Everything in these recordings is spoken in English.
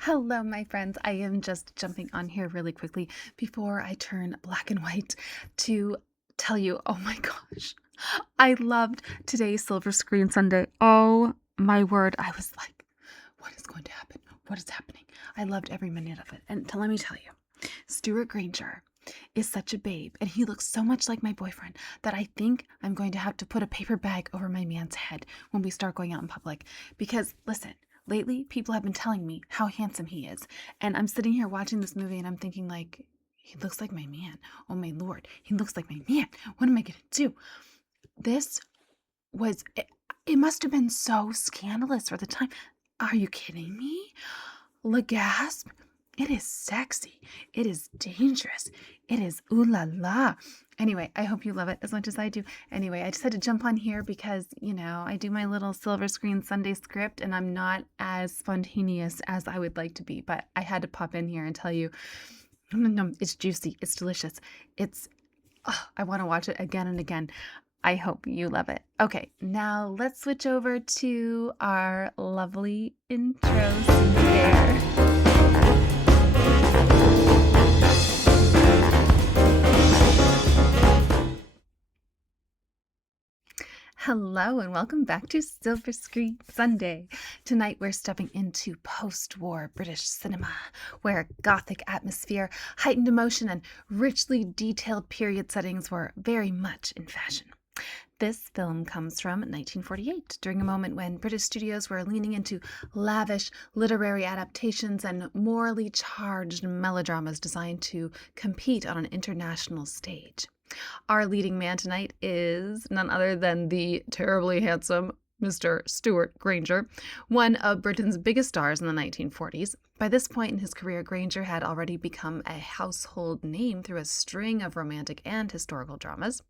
Hello, my friends. I am just jumping on here really quickly before I turn black and white to tell you, oh my gosh, I loved today's Silver Screen Sunday. Oh my word. I was like, what is going to happen? What is happening? I loved every minute of it. And let me tell you, Stuart Granger is such a babe, and he looks so much like my boyfriend that I think I'm going to have to put a paper bag over my man's head when we start going out in public. Because, listen, lately people have been telling me how handsome he is, and I'm sitting here watching this movie and I'm thinking, like, he looks like my man. Oh my lord, he looks like my man. What am I gonna do? This was it must have been so scandalous for the time. Are you kidding me? Legasp. It is sexy. It is dangerous. It is ooh la la. Anyway, I hope you love it as much as I do. Anyway, I just had to jump on here because, I do my little Silver Screen Sunday script and I'm not as spontaneous as I would like to be, but I had to pop in here and tell you, it's juicy. It's delicious. I want to watch it again and again. I hope you love it. Okay, now let's switch over to our lovely intro scene there. Hello and welcome back to Silver Screen Sunday. Tonight we're stepping into post-war British cinema, where Gothic atmosphere, heightened emotion, and richly detailed period settings were very much in fashion. This film comes from 1948, during a moment when British studios were leaning into lavish literary adaptations and morally charged melodramas designed to compete on an international stage. Our leading man tonight is none other than the terribly handsome Mr. Stuart Granger, one of Britain's biggest stars in the 1940s. By this point in his career, Granger had already become a household name through a string of romantic and historical dramas,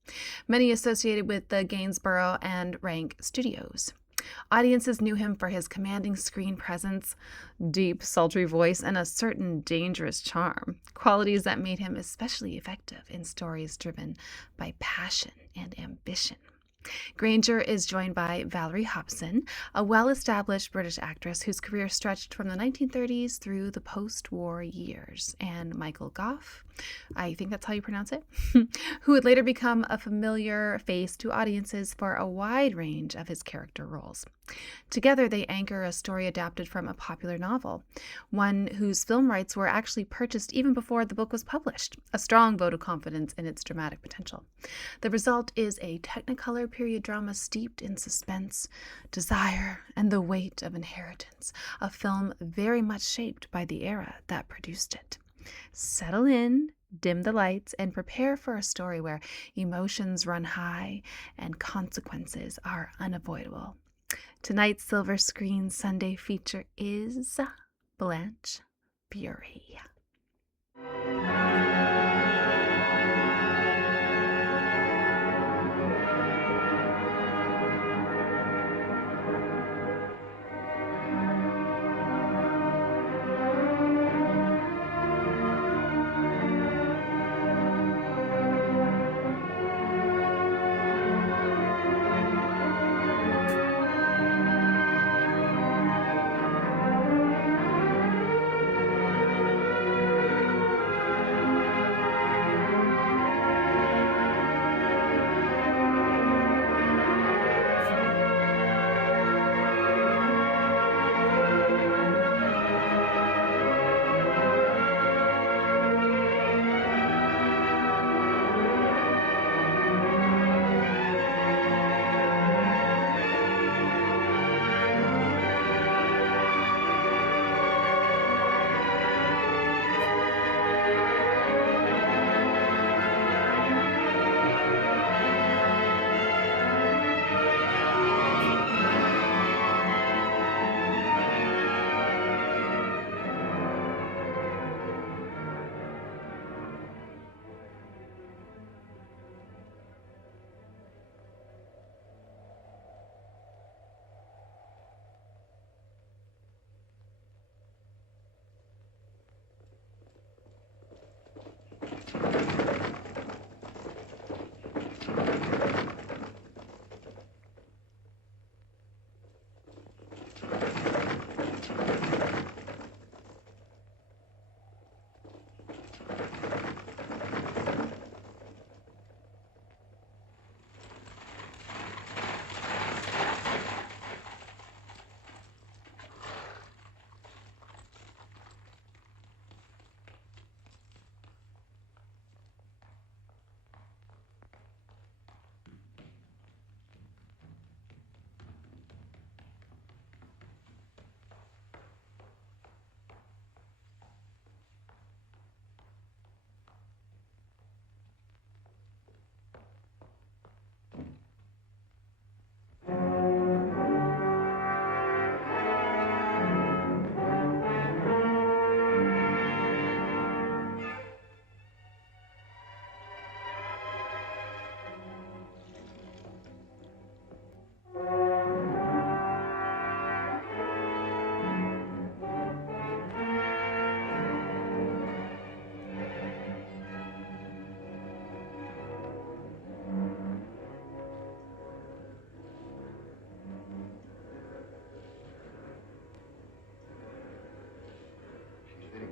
many associated with the Gainsborough and Rank studios. Audiences knew him for his commanding screen presence, deep, sultry voice, and a certain dangerous charm, qualities that made him especially effective in stories driven by passion and ambition. Granger is joined by Valerie Hobson, a well-established British actress whose career stretched from the 1930s through the post-war years, and Michael Gough, I think that's how you pronounce it, who would later become a familiar face to audiences for a wide range of his character roles. Together, they anchor a story adapted from a popular novel, one whose film rights were actually purchased even before the book was published, a strong vote of confidence in its dramatic potential. The result is a Technicolor period drama steeped in suspense, desire, and the weight of inheritance, a film very much shaped by the era that produced it. Settle in, dim the lights, and prepare for a story where emotions run high and consequences are unavoidable. Tonight's Silver Screen Sunday feature is Blanche Fury.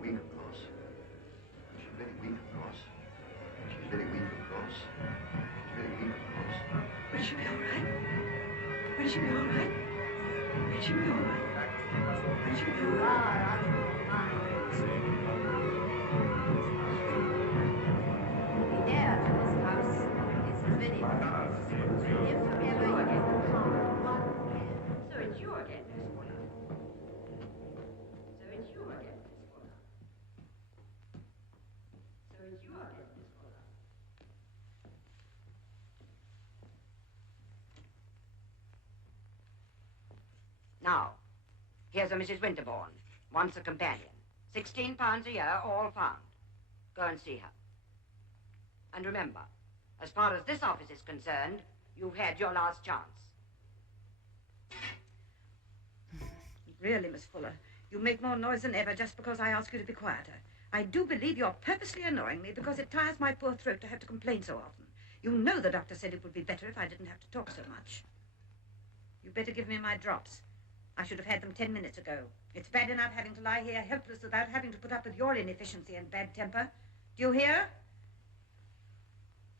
weak, of course. She's very weak, of course. She's very weak, of course. She's very weak, of course. Will she be all right? Will she be all right? Will she be all right? Will she be all right? The air in this house is very bad. If ever you get the common one, so it's you again, Miss Fuller. So it's you again, Miss Fuller. So it's you again, Miss Fuller. Now, here's a Mrs. Winterbourne, once a companion. £16 a year, all found. Go and see her. And remember, as far as this office is concerned, you've had your last chance. Really, Miss Fuller, you make more noise than ever just because I ask you to be quieter. I do believe you're purposely annoying me because it tires my poor throat to have to complain so often. You know the doctor said it would be better if I didn't have to talk so much. You'd better give me my drops. I should have had them 10 minutes ago. It's bad enough having to lie here helpless without having to put up with your inefficiency and bad temper. Do you hear?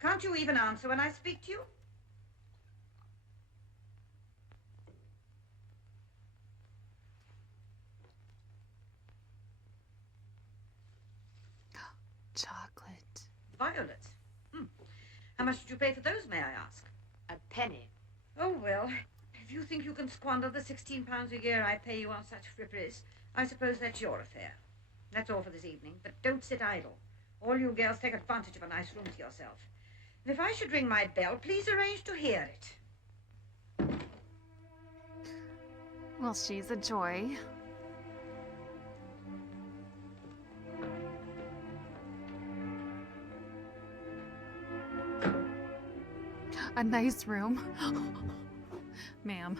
Can't you even answer when I speak to you? Chocolate. Violets. How much did you pay for those, may I ask? A penny. Oh, well, if you think you can squander the £16 a year I pay you on such fripperies, I suppose that's your affair. That's all for this evening, but don't sit idle. All you girls take advantage of a nice room to yourself. And if I should ring my bell, please arrange to hear it. Well, she's a joy. A nice room. Ma'am.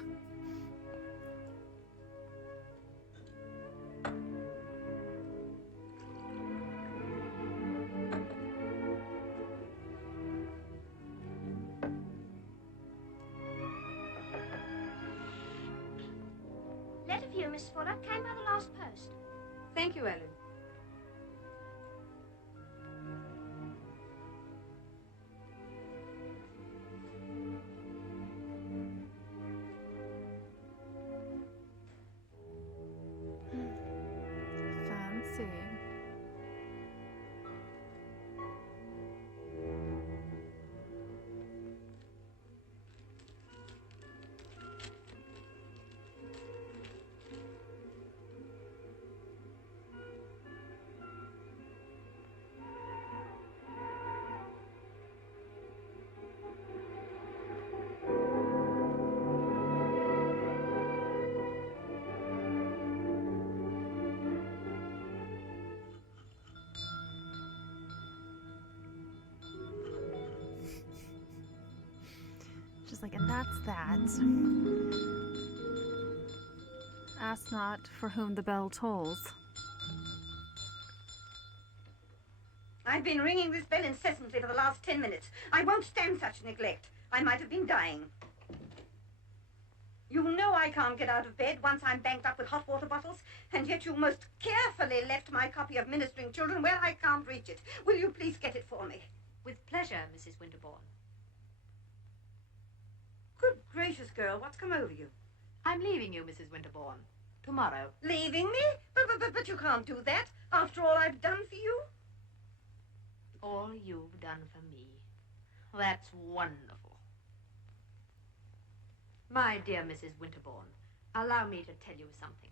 Letter for you, Miss Fuller. Came by the last post. Thank you, Ellen. Fancy. She's like, and that's that. Ask not for whom the bell tolls. I've been ringing this bell incessantly for the last 10 minutes. I won't stand such neglect. I might have been dying. You know I can't get out of bed once I'm banked up with hot water bottles, and yet you most carefully left my copy of Ministering Children where I can't reach it. Will you please get it for me? With pleasure, Mrs. Winterbourne. Good gracious, girl, what's come over you? I'm leaving you, Mrs. Winterbourne. Tomorrow. Leaving me? But you can't do that, after all I've done for you. All you've done for me. That's wonderful. My dear Mrs. Winterbourne, allow me to tell you something.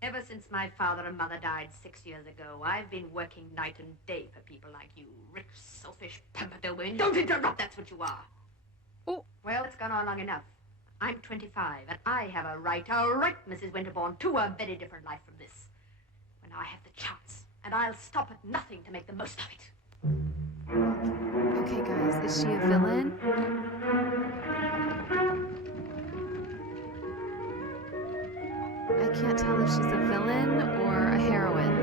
Ever since my father and mother died 6 years ago, I've been working night and day for people like you. Rich, selfish, pampered women. Don't interrupt, that's what you are. Oh. Well, it's gone on long enough. I'm 25, and I have a right, Mrs. Winterbourne, to a very different life from this. When I have the chance, and I'll stop at nothing to make the most of it. Okay, guys, is she a villain? I can't tell if she's a villain or a heroine.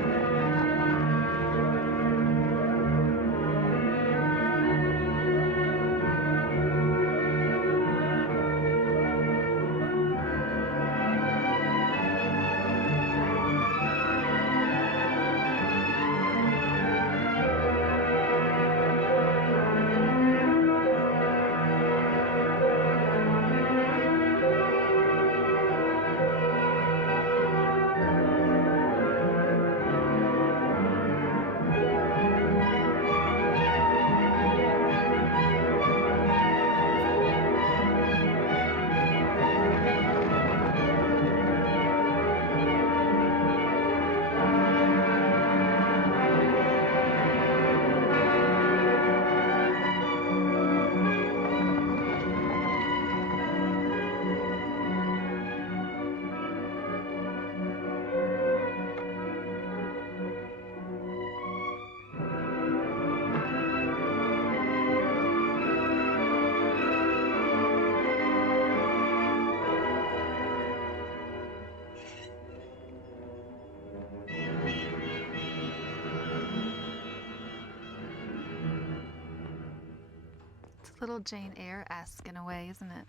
little Jane Eyre-esque in a way, isn't it?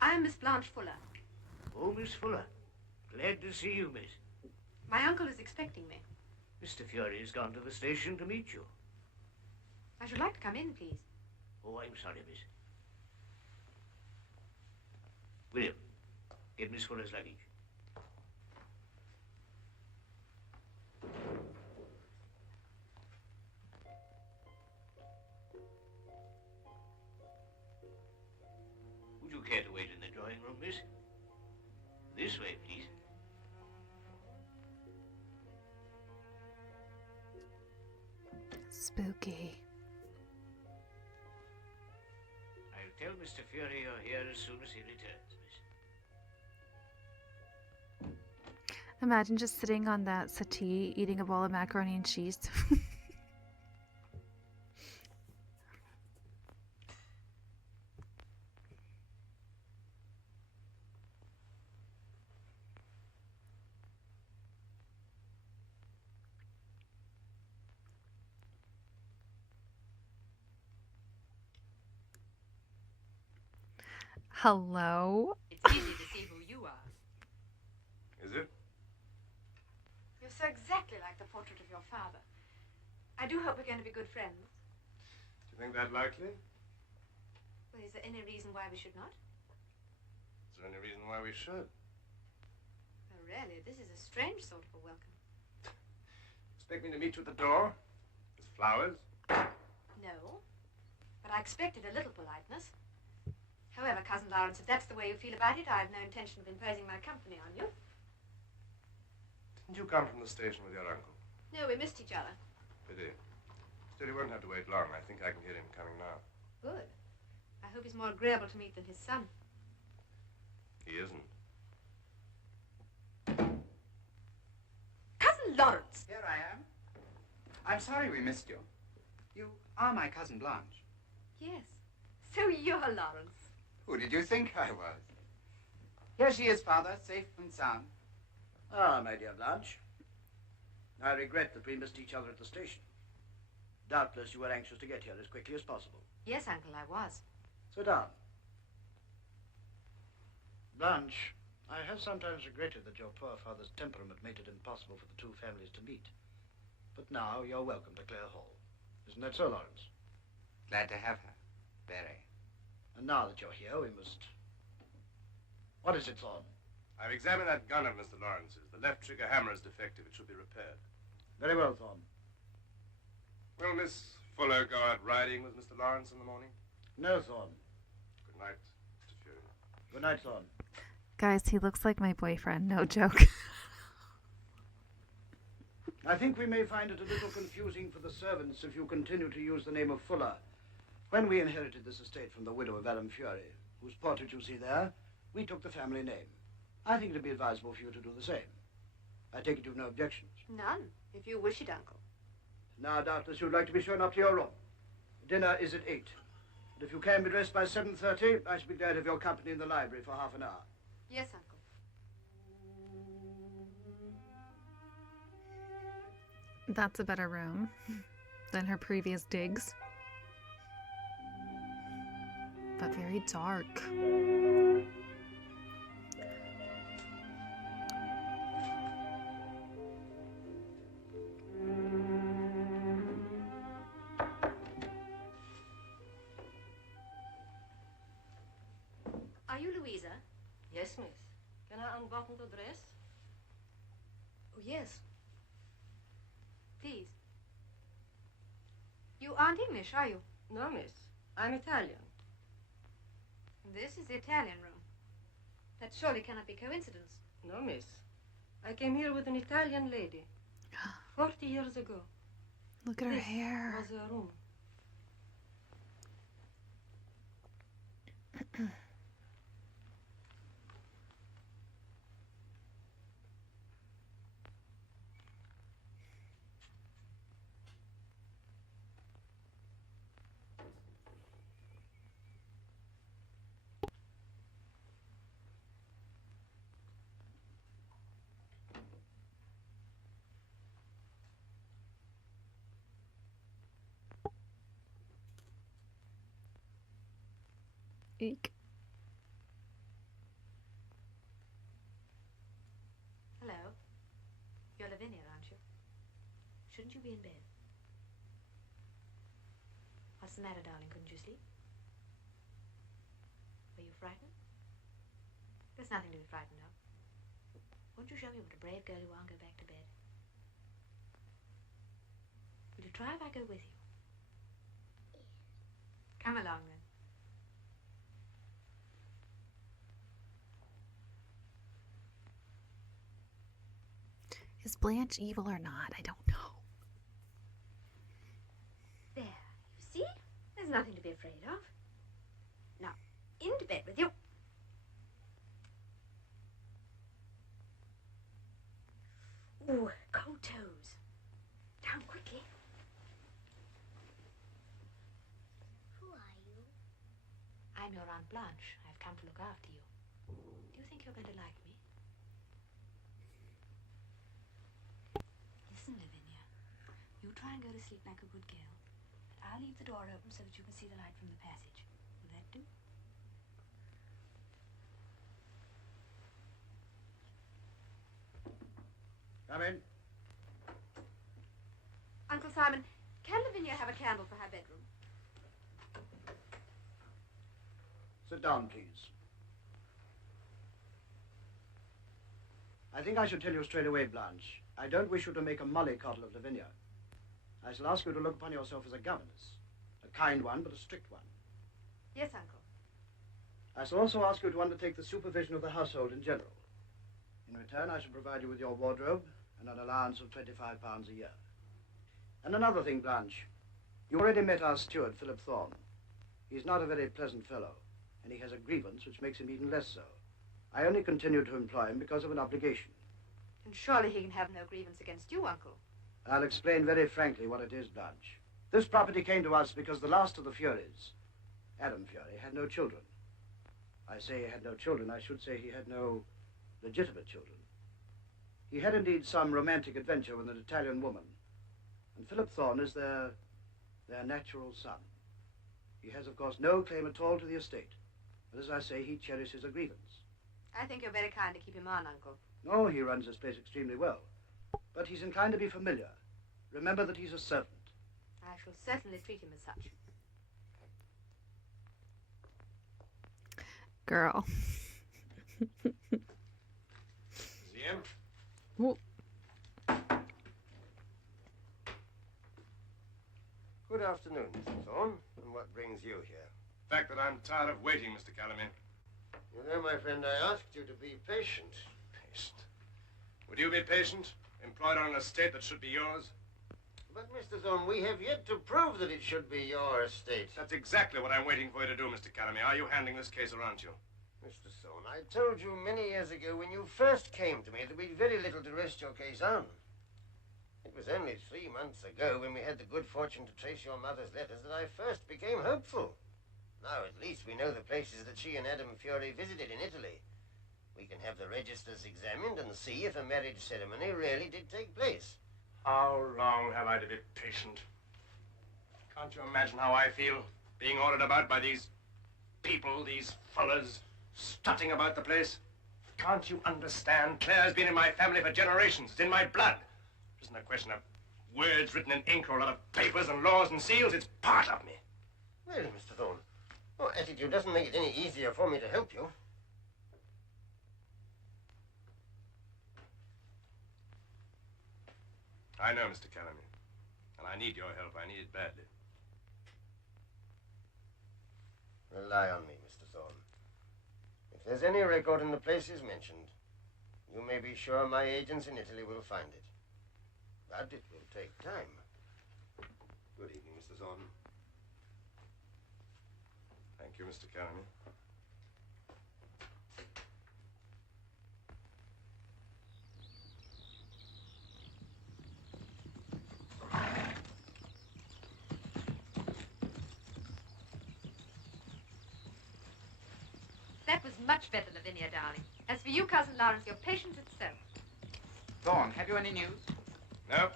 I'm Miss Blanche Fuller. Oh, Miss Fuller. Glad to see you, miss. My uncle is expecting me. Mr. Fury has gone to the station to meet you. I should like to come in, please. Oh, I'm sorry, miss. William, get Miss Fuller's luggage. Would you care to wait in the drawing room, miss? This way, please. Spooky. I'll tell Mr. Fury you're here as soon as he returns, miss. Imagine just sitting on that settee eating a bowl of macaroni and cheese. Hello? It's easy to see who you are. Is it? You're so exactly like the portrait of your father. I do hope we're going to be good friends. Do you think that likely? Well, is there any reason why we should not? Is there any reason why we should? Oh, really, this is a strange sort of a welcome. Expect me to meet you at the door? With flowers? No, but I expected a little politeness. However, Cousin Lawrence, if that's the way you feel about it, I have no intention of imposing my company on you. Didn't you come from the station with your uncle? No, we missed each other. Pity. Still, you won't have to wait long. I think I can hear him coming now. Good. I hope he's more agreeable to meet than his son. He isn't. Cousin Lawrence! Here I am. I'm sorry we missed you. You are my cousin Blanche. Yes. So you're Lawrence. Who did you think I was? Here she is, Father, safe and sound. Ah, my dear Blanche. I regret that we missed each other at the station. Doubtless you were anxious to get here as quickly as possible. Yes, Uncle, I was. Sit down. Blanche, I have sometimes regretted that your poor father's temperament made it impossible for the two families to meet. But now you're welcome to Clare Hall. Isn't that so, Lawrence? Glad to have her. Very. And now that you're here, we must... What is it, Thorne? I've examined that gun of Mr. Lawrence's. The left trigger hammer is defective. It should be repaired. Very well, Thorne. Will Miss Fuller go out riding with Mr. Lawrence in the morning? No, Thorne. Good night, Mr. Fury. Good night, Thorne. Guys, he looks like my boyfriend. No joke. I think we may find it a little confusing for the servants if you continue to use the name of Fuller. When we inherited this estate from the widow of Alan Fury, whose portrait you see there, we took the family name. I think it would be advisable for you to do the same. I take it you've no objections. None, if you wish it, Uncle. Now, doubtless you'd like to be shown up to your room. Dinner is at 8. And if you can be dressed by 7:30, I shall be glad of your company in the library for half an hour. Yes, Uncle. That's a better room than her previous digs. But very dark. Are you Louisa? Yes, miss. Can I unbutton the dress? Oh, yes. Please. You aren't English, are you? No, miss. I'm Italian. This is the Italian room. That surely cannot be coincidence. No, miss. I came here with an Italian lady 40 years ago. Look at her This hair. was her room. Eek. Hello. You're Lavinia, aren't you? Shouldn't you be in bed? What's the matter, darling? Couldn't you sleep? Were you frightened? There's nothing to be frightened of. Won't you show me what a brave girl you are and go back to bed? Will you try if I go with you? Come along, then. Is Blanche evil or not? I don't know. There, you see? There's nothing to be afraid of. Now, into bed with you. Ooh, cold toes. Down quickly. Who are you? I'm your Aunt Blanche. I've come to look after you. Do you think you're going to like me? Listen, Lavinia. You try and go to sleep like a good girl. But I'll leave the door open so that you can see the light from the passage. Will that do? Come in. Uncle Simon, can Lavinia have a candle for her bedroom? Sit down, please. I think I should tell you straight away, Blanche. I don't wish you to make a mollycoddle of Lavinia. I shall ask you to look upon yourself as a governess. A kind one, but a strict one. Yes, Uncle. I shall also ask you to undertake the supervision of the household in general. In return, I shall provide you with your wardrobe and an allowance of £25 a year. And another thing, Blanche. You already met our steward, Philip Thorne. He's not a very pleasant fellow, and he has a grievance which makes him even less so. I only continue to employ him because of an obligation. And surely he can have no grievance against you, Uncle. I'll explain very frankly what it is, Blanche. This property came to us because the last of the Furies, Adam Fury, had no children. I say he had no children. I should say he had no legitimate children. He had indeed some romantic adventure with an Italian woman, and Philip Thorne is their natural son. He has, of course, no claim at all to the estate, but as I say, he cherishes a grievance. I think you're very kind to keep him on, Uncle. No, he runs this place extremely well, but he's inclined to be familiar. Remember that he's a servant. I shall certainly treat him as such. Girl. Ziem? Whoa. Good afternoon, Mr. Thorne. And what brings you here? The fact that I'm tired of waiting, Mr. Calamine. You know, my friend, I asked you to be patient. Patient? Would you be patient? Employed on an estate that should be yours? But, Mr. Thorne, we have yet to prove that it should be your estate. That's exactly what I'm waiting for you to do, Mr. Calamine. Are you handling this case or aren't you? Mr. Thorne, I told you many years ago when you first came to me there'd be very little to rest your case on. It was only 3 months ago when we had the good fortune to trace your mother's letters that I first became hopeful. Now at least we know the places that she and Adam Fury visited in Italy. We can have the registers examined and see if a marriage ceremony really did take place. How long have I to be patient? Can't you imagine how I feel, being ordered about by these people, these fellas, strutting about the place? Can't you understand? Claire's been in my family for generations. It's in my blood. It isn't a question of words written in ink or a lot of papers and laws and seals. It's part of me. Really, Mr. Thorne, your attitude doesn't make it any easier for me to help you. I know, Mr. Calamine. And I need your help. I need it badly. Rely on me, Mr. Thorne. If there's any record in the places mentioned, you may be sure my agents in Italy will find it. But it will take time. Good evening, Mr. Thorne. Thank you, Mr. Calamine. That was much better, Lavinia, darling. As for you, Cousin Lawrence, you're patience itself. Thorne, have you any news? No.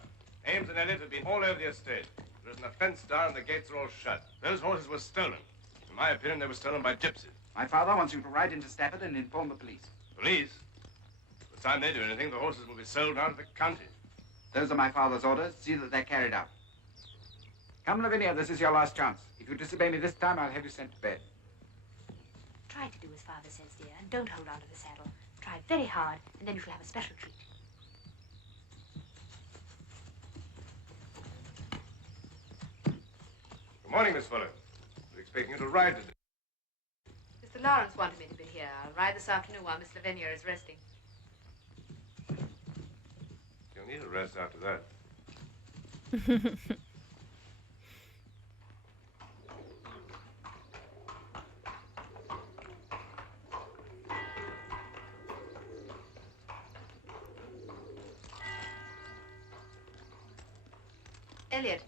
Ames and Elliot have been all over the estate. There's an fence down and the gates are all shut. Those horses were stolen. In my opinion, they were stolen by gypsies. My father wants you to ride into Stafford and inform the police. Police? By the time they do anything, the horses will be sold out of the county. Those are my father's orders. See that they're carried out. Come, Lavinia, this is your last chance. If you disobey me this time, I'll have you sent to bed. Try to do as father says, dear, and don't hold on to the saddle. Try very hard, and then you shall have a special treat. Good morning, Miss Fuller. We're expecting you to ride today. Mr. Lawrence wanted me to be here. I'll ride this afternoon while Miss Lavinia is resting. You'll need a rest after that. Elliot,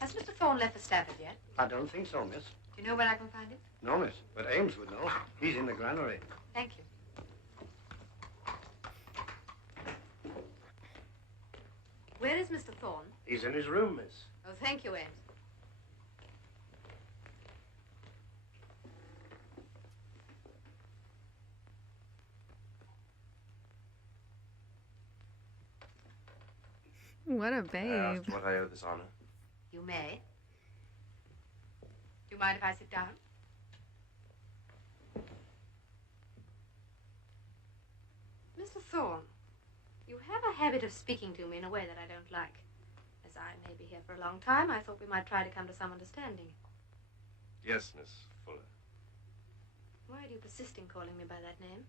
has Mr. Thorne left for Stafford yet? I don't think so, miss. Do you know where I can find him? No, miss. But Ames would know. He's in the granary. Thank you. Where is Mr. Thorne? He's in his room, miss. Oh, thank you, Ames. What a I babe. asked what I owe this honor. You may. Do you mind if I sit down? Mr. Thorne, you have a habit of speaking to me in a way that I don't like. As I may be here for a long time, I thought we might try to come to some understanding. Yes, Miss Fuller. Why do you persist in calling me by that name?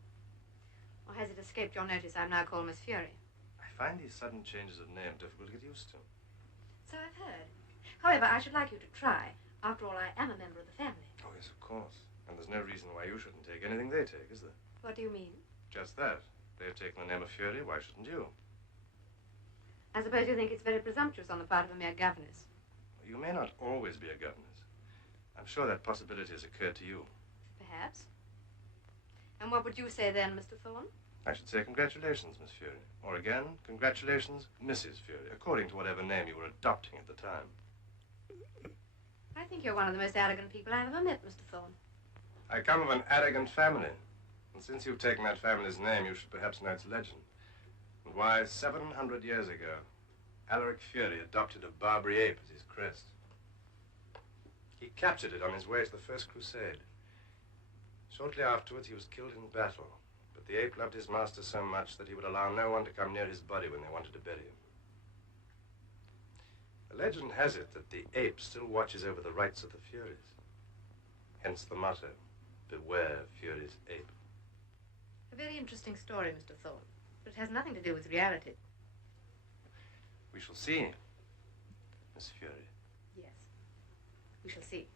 Or has it escaped your notice I'm now called Miss Fury? I find these sudden changes of name difficult to get used to. So I've heard. However, I should like you to try. After all, I am a member of the family. Oh, yes, of course. And there's no reason why you shouldn't take anything they take, is there? What do you mean? Just that. They've taken the name of Fury, why shouldn't you? I suppose you think it's very presumptuous on the part of a mere governess. You may not always be a governess. I'm sure that possibility has occurred to you. Perhaps. And what would you say then, Mr. Thorne? I should say congratulations, Miss Fury. Or again, congratulations, Mrs. Fury, according to whatever name you were adopting at the time. I think you're one of the most arrogant people I've ever met, Mr. Thorne. I come of an arrogant family. And since you've taken that family's name, you should perhaps know its legend. And why, 700 years ago, Alaric Fury adopted a Barbary ape as his crest. He captured it on his way to the First Crusade. Shortly afterwards, he was killed in battle. But the ape loved his master so much that he would allow no one to come near his body when they wanted to bury him. The legend has it that the ape still watches over the rights of the Furies. Hence the motto, beware Fury's ape. A very interesting story, Mr. Thorne. But it has nothing to do with reality. We shall see, Miss Fury. Yes. We shall see.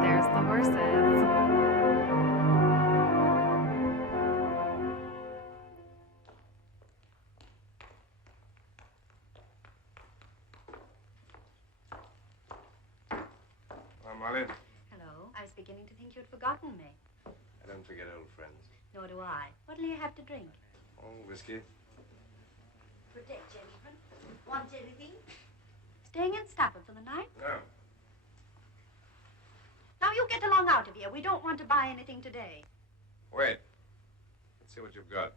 There's the horses. Well, Molly, Hello. I was beginning to think you'd forgotten me. I don't forget old friends. Nor do I. What'll you have to drink? Oh, whiskey. Good day, gentlemen. Want anything? Staying in Stafford for the night? No. Now you get along out of here. We don't want to buy anything today. Wait. Let's see what you've got.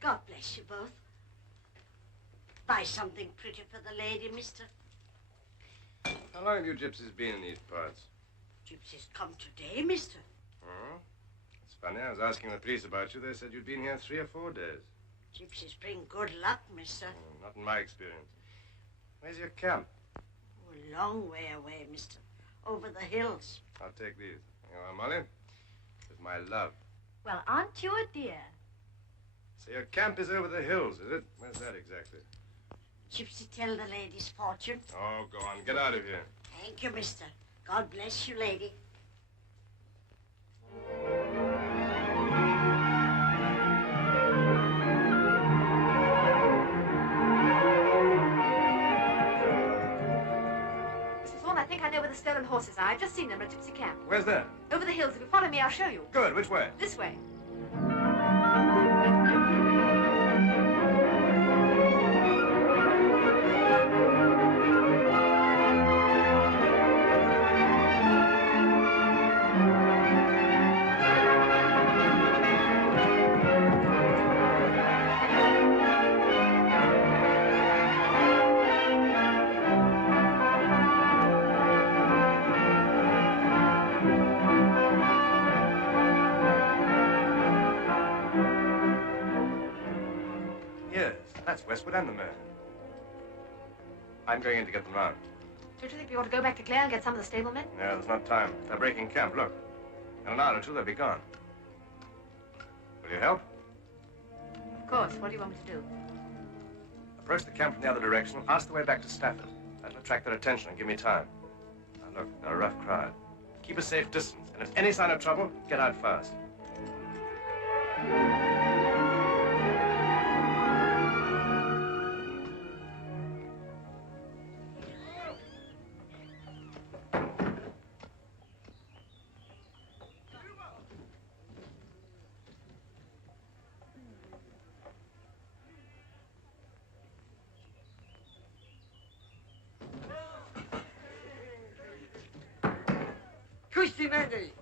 God bless you both. Buy something pretty for the lady, mister. How long have you gypsies been in these parts? Gypsies come today, mister. Oh? It's funny. I was asking the police about you. They said you'd been here 3 or 4 days. Gypsies bring good luck, mister. Oh, not in my experience. Where's your camp? Oh, a long way away, mister. Over the hills. I'll take these. You are, Molly? With my love. Well, aren't you a dear? So your camp is over the hills, is it? Where's that exactly? Gypsy tell the lady's fortune. Oh, go on. Get out of here. Thank you, mister. God bless you, lady. and horses are. I've just seen them at a gypsy camp. Where's that? Over the hills. If you follow me, I'll show you. Good. Which way? This way. Yes, that's Westwood and the man. I'm going in to get them round. Don't you think we ought to go back to Claire and get some of the stablemen? No, there's not time. They're breaking camp. Look. In an hour or two, they'll be gone. Will you help? Of course. What do you want me to do? Approach the camp from the other direction. Ask the way back to Stafford. That'll attract their attention and give me time. Now, look, they're a rough crowd. Keep a safe distance, and if any sign of trouble, get out fast. Questi Mandy!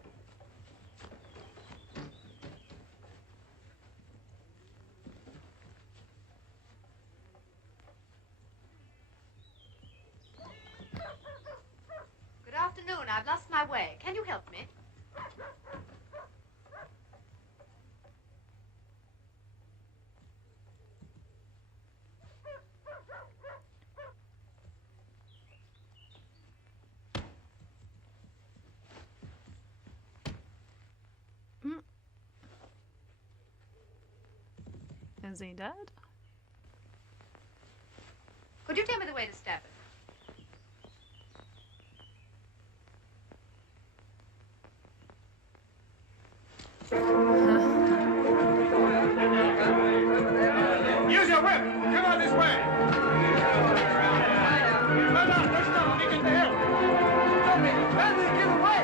Good afternoon. I've lost my way. Can you help me? Is he dead? Could you tell me the way to Stafford? Use your whip! Come on this way! No, don't stop! Let me get the hill! Stop me! Let me get away!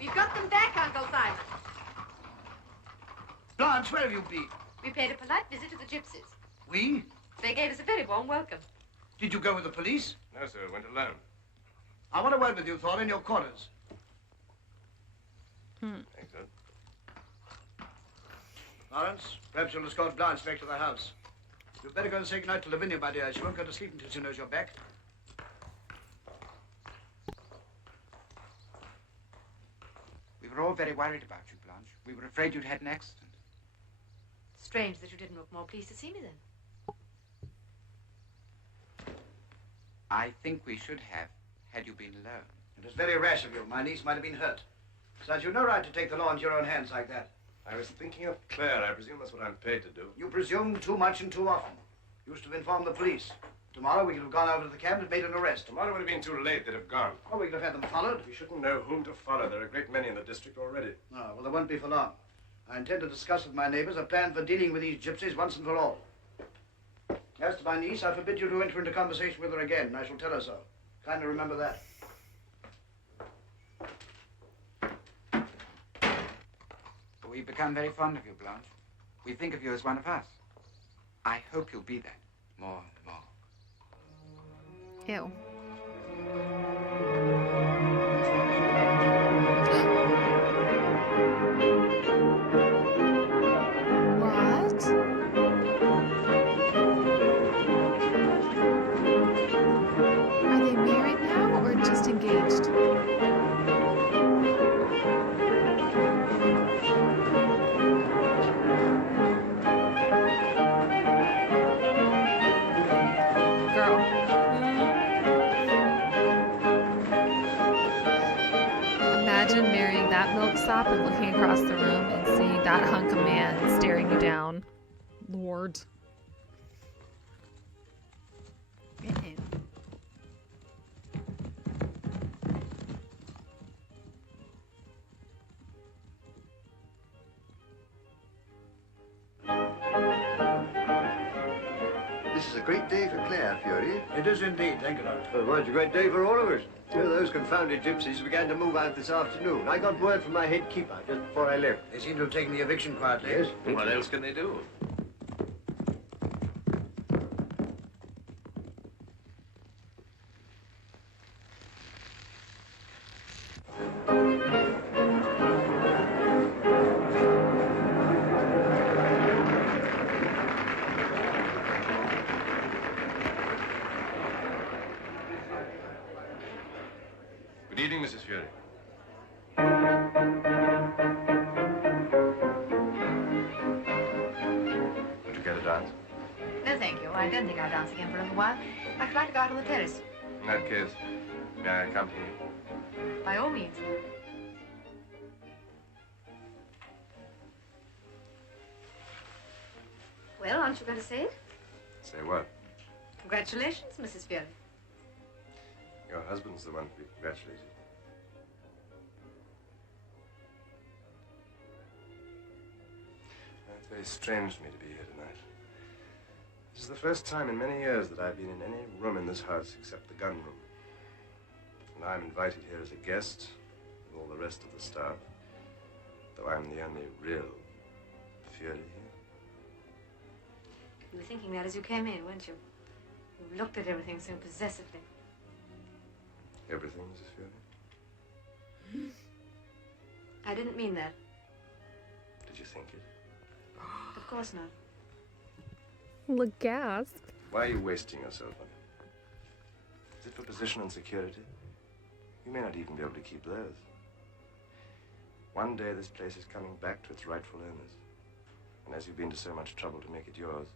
We've got them back, Uncle Simon. Blanche, where have you been? We paid a polite visit to the gypsies. We? They gave us a very warm welcome. Did you go with the police? No, sir. Went alone. I want a word with you, Thorne, in your quarters. Thanks, sir. Lawrence, perhaps you'll escort Blanche back to the house. You'd better go and say goodnight to Lavinia, my dear. She won't go to sleep until she knows you're back. We were all very worried about you, Blanche. We were afraid you'd had an accident. Strange that you didn't look more pleased to see me then. I think we should have, had you been alone. It was very rash of you. My niece might have been hurt. Besides, you've no right to take the law into your own hands like that. I was thinking of Claire. I presume that's what I'm paid to do. You presume too much and too often. You used to have informed the police. Tomorrow we could have gone over to the camp and made an arrest. Tomorrow would have been too late. They'd have gone. Oh, we could have had them followed. We shouldn't know whom to follow. There are a great many in the district already. Oh, well, there won't be for long. I intend to discuss with my neighbors a plan for dealing with these gypsies once and for all. As to my niece, I forbid you to enter into conversation with her again, and I shall tell her so. Kindly remember that. We've become very fond of you, Blanche. We think of you as one of us. I hope you'll be that more and more. Ew. What? Are they married now or just engaged? Girl. stop and looking across the room and seeing that hunk of man staring you down. Lord. This is a great day for Claire, Fury. It is indeed, thank you, Doctor. Well, it's a great day for all of us. Well, those confounded gypsies began to move out this afternoon. I got word from my head keeper just before I left. They seem to have taken the eviction quietly. Yes. What else can they do? Good evening, Mrs. Fury. Would you care to dance? No, thank you. I don't think I'll dance again for a little while. I'd like to go out on the terrace. In that case, may I accompany you? By all means. Well, aren't you going to say it? Say what? Congratulations, Mrs. Fury. Your husband's the one to be congratulated. It's very strange for me to be here tonight. This is the first time in many years that I've been in any room in this house except the gun room. And I'm invited here as a guest with all the rest of the staff, though I'm the only real Fury here. You were thinking that as you came in, weren't you? You looked at everything so possessively. Everything, Mrs. Fury? I didn't mean that. Did you think it? Of course not. Look gasped. Why are you wasting yourself on it? Is it for position and security? You may not even be able to keep those. One day this place is coming back to its rightful owners. And as you've been to so much trouble to make it yours,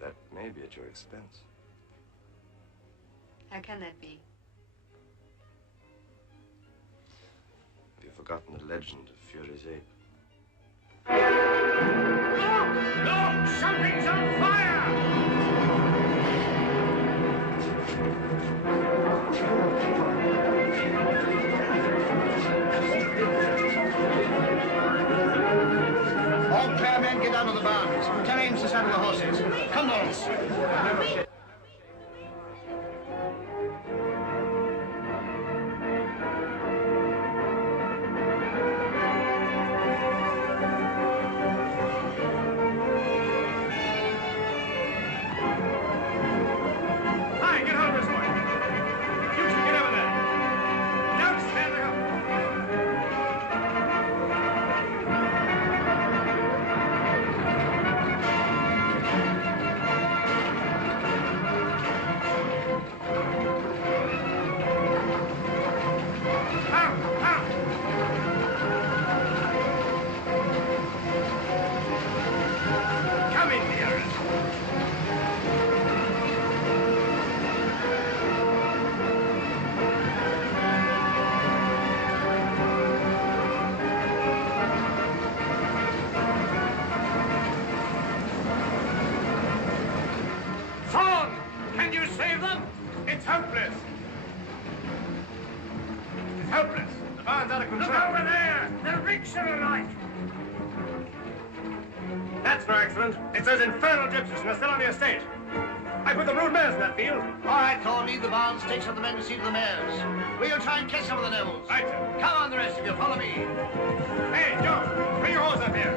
that may be at your expense. How can that be? Have you forgotten the legend of Fury's ape? Look! Something's on fire! All clear men, get down to the barns. Tell Ames to saddle the horses. Come, Lawrence. Hi, get hold of this one. You two get over there. Don't stand there. Come in here. Thorn, can you save them? It's hopeless. It's hopeless. The barn's out of control. Look over there. The ricks are alight. That's no accident. It's those infernal gypsies and they're still on the estate. I put the brood mares in that field. All right, Thorne, leave the barns, take some of the men to see to the mares. We'll try and catch some of the devils. Right, sir. Come on, the rest of you, follow me. Hey, Joe, bring your horse up here.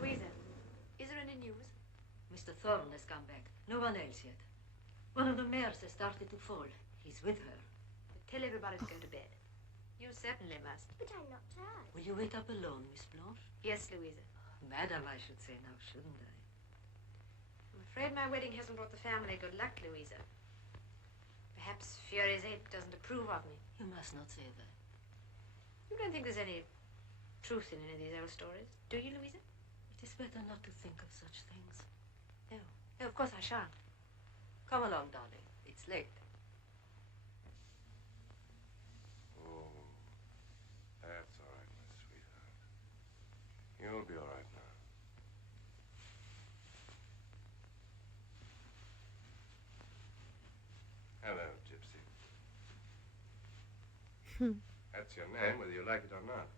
Louisa, is there any news? Mr. Thorne has come back. No one else yet. One of the mares has started to fall. He's with her. Tell everybody to go to bed. You certainly must. But I'm not tired. Will you wait up alone, Miss Blanche? Yes, Louisa. Madam, I should say now, shouldn't I? I'm afraid my wedding hasn't brought the family good luck, Louisa. Perhaps Fury's ape doesn't approve of me. You must not say that. You don't think there's any truth in any of these old stories. Do you, Louisa? It is better not to think of such things. No. No, of course I shan't. Come along, darling. It's late. Oh, that's all right, my sweetheart. You'll be all right now. Hello, Gypsy. That's your name, whether you like it or not.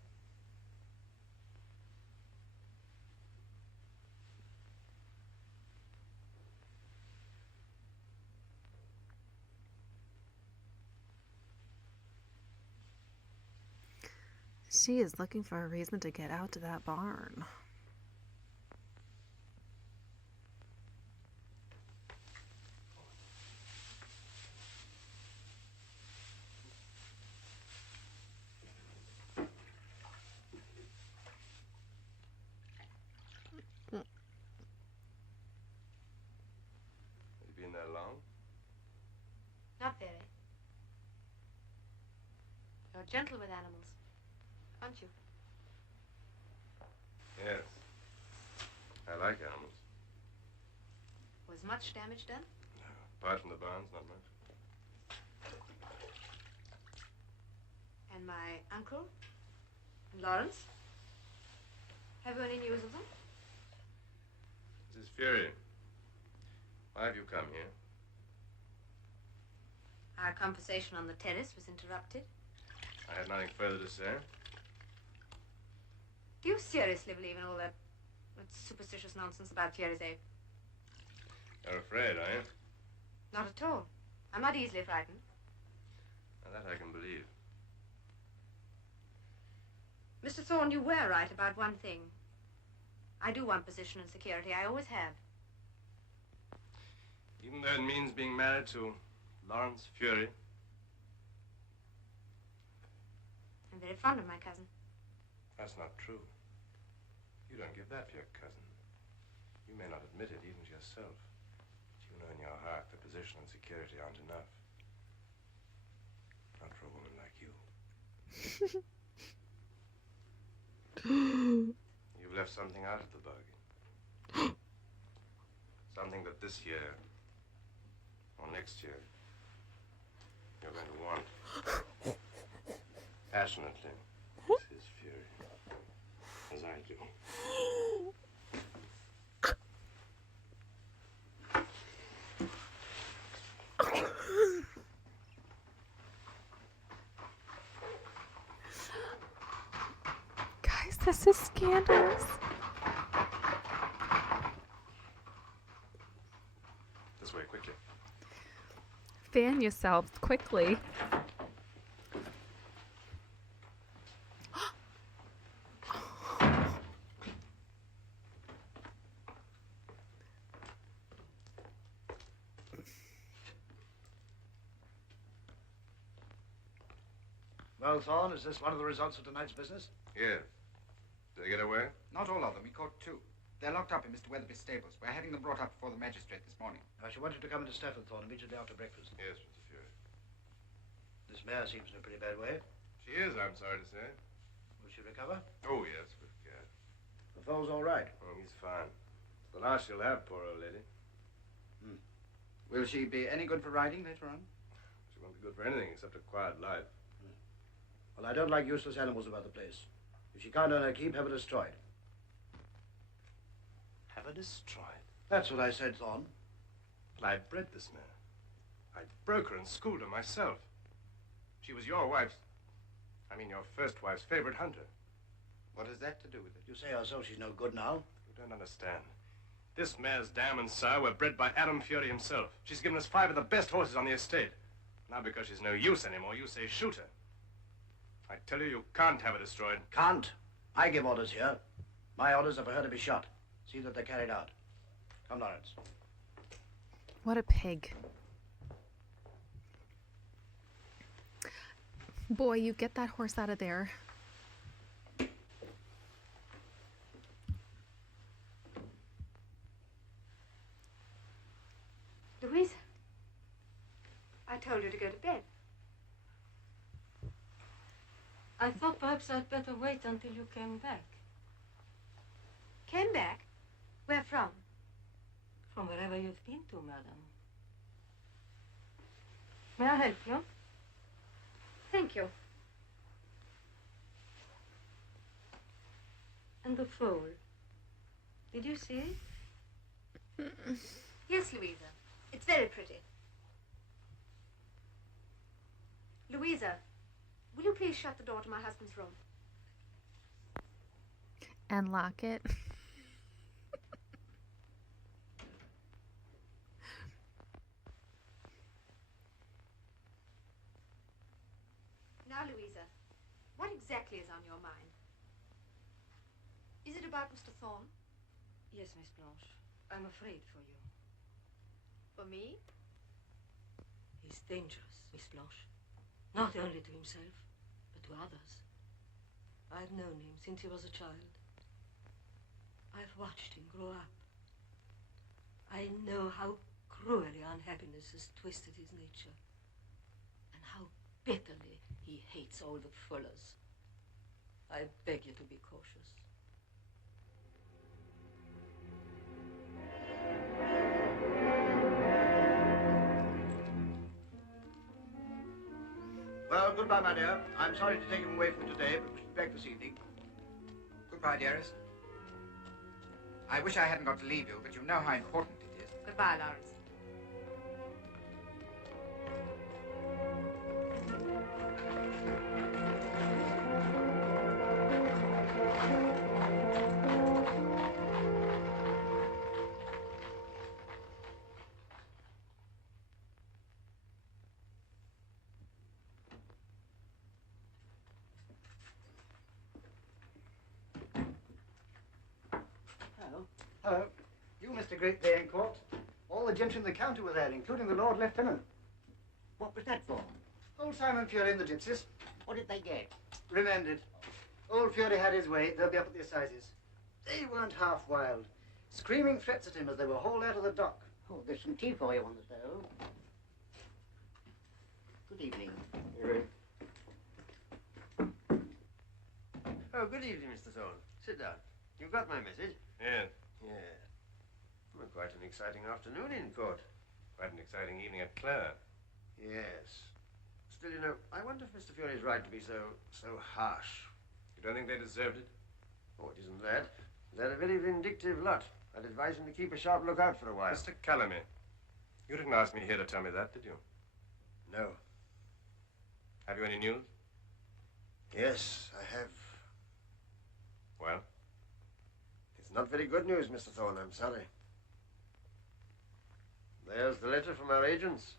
She is looking for a reason to get out to that barn. Have you been there long? Not very. You're gentle with animals, aren't you? Yes. I like animals. Was much damage done? Apart from the barns, not much. And my uncle? And Lawrence? Have you any news of them? Mrs. Fury, why have you come here? Our conversation on the terrace was interrupted. I had nothing further to say. Do you seriously believe in all that superstitious nonsense about Fiery's ape? You're afraid, are you? Not at all. I'm not easily frightened. Now that I can believe. Mr. Thorne, you were right about one thing. I do want position and security. I always have. Even though it means being married to Lawrence Fury. I'm very fond of my cousin. That's not true. You don't give that to your cousin. You may not admit it even to yourself. But you know in your heart that position and security aren't enough. Not for a woman like you. You've left something out of the bargain. Something that this year or next year you're going to want. Passionately, Mrs. Fury. As I do. Guys, this is scandalous. This way, quickly. Fan yourselves quickly. Well, Thorne, is this one of the results of tonight's business? Yes. Did they get away? Not all of them. We caught two. They're locked up in Mr. Weatherby's stables. We're having them brought up before the magistrate this morning. I shall want you to come into Stafford, Thorne, immediately after breakfast. Yes, Mr. Fury. This mare seems in a pretty bad way. She is, I'm sorry to say. Will she recover? Oh, yes, with care. The foal's all right. Oh, he's fine. It's the last she'll have, poor old lady. Will she be any good for riding later on? She won't be good for anything except a quiet life. Well, I don't like useless animals about the place. If she can't earn her keep, have her destroyed. Have her destroyed? That's what I said, Thorne. But I bred this mare. I broke her and schooled her myself. She was your wife's, your first wife's favorite hunter. What has that to do with it? You say her so she's no good now? You don't understand. This mare's dam and sire were bred by Adam Fury himself. She's given us 5 of the best horses on the estate. Now because she's no use anymore, you say shoot her. I tell you, you can't have her destroyed. Can't. I give orders here. My orders are for her to be shot. See that they're carried out. Come, Lawrence. What a pig. Boy, you get that horse out of there. Louisa, I told you to go to bed. I thought perhaps I'd better wait until you came back. Came back? Where from? From wherever you've been to, madam. May I help you? Thank you. And the foal. Did you see it? Yes, Louisa. It's very pretty. Louisa, will you please shut the door to my husband's room? And lock it. Now, Louisa, what exactly is on your mind? Is it about Mr. Thorne? Yes, Miss Blanche. I'm afraid for you. For me? He's dangerous, Miss Blanche. Not only to himself, but to others. I've known him since he was a child. I've watched him grow up. I know how cruelly unhappiness has twisted his nature, and how bitterly he hates all the Fullers. I beg you to be cautious. Well, goodbye, my dear. I'm sorry to take him away from today, but we should be back this evening. Goodbye, dearest. I wish I hadn't got to leave you, but you know how important it is. Goodbye, Lawrence. Hello. You, Mr. Great Day in Court. All the gentry in the county were there, including the Lord Lieutenant. What was that for? Old Simon Fury and the gypsies. What did they get? Remanded. Old Fury had his way. They'll be up at the assizes. They weren't half wild. Screaming threats at him as they were hauled out of the dock. Oh, there's some tea for you on the stove. Good evening. Oh, good evening, Mr. Thorne. Sit down. You got my message? Yes. Yeah. Well, quite an exciting afternoon in court. Quite an exciting evening at Clare. Yes. Still, you know, I wonder if Mr. Fury is right to be so harsh. You don't think they deserved it? Oh, it isn't that. They're a very vindictive lot. I'd advise him to keep a sharp lookout for a while. Mr. Calamy, you didn't ask me here to tell me that, did you? No. Have you any news? Yes, I have. Well? It's not very good news, Mr. Thorne, I'm sorry. There's the letter from our agents.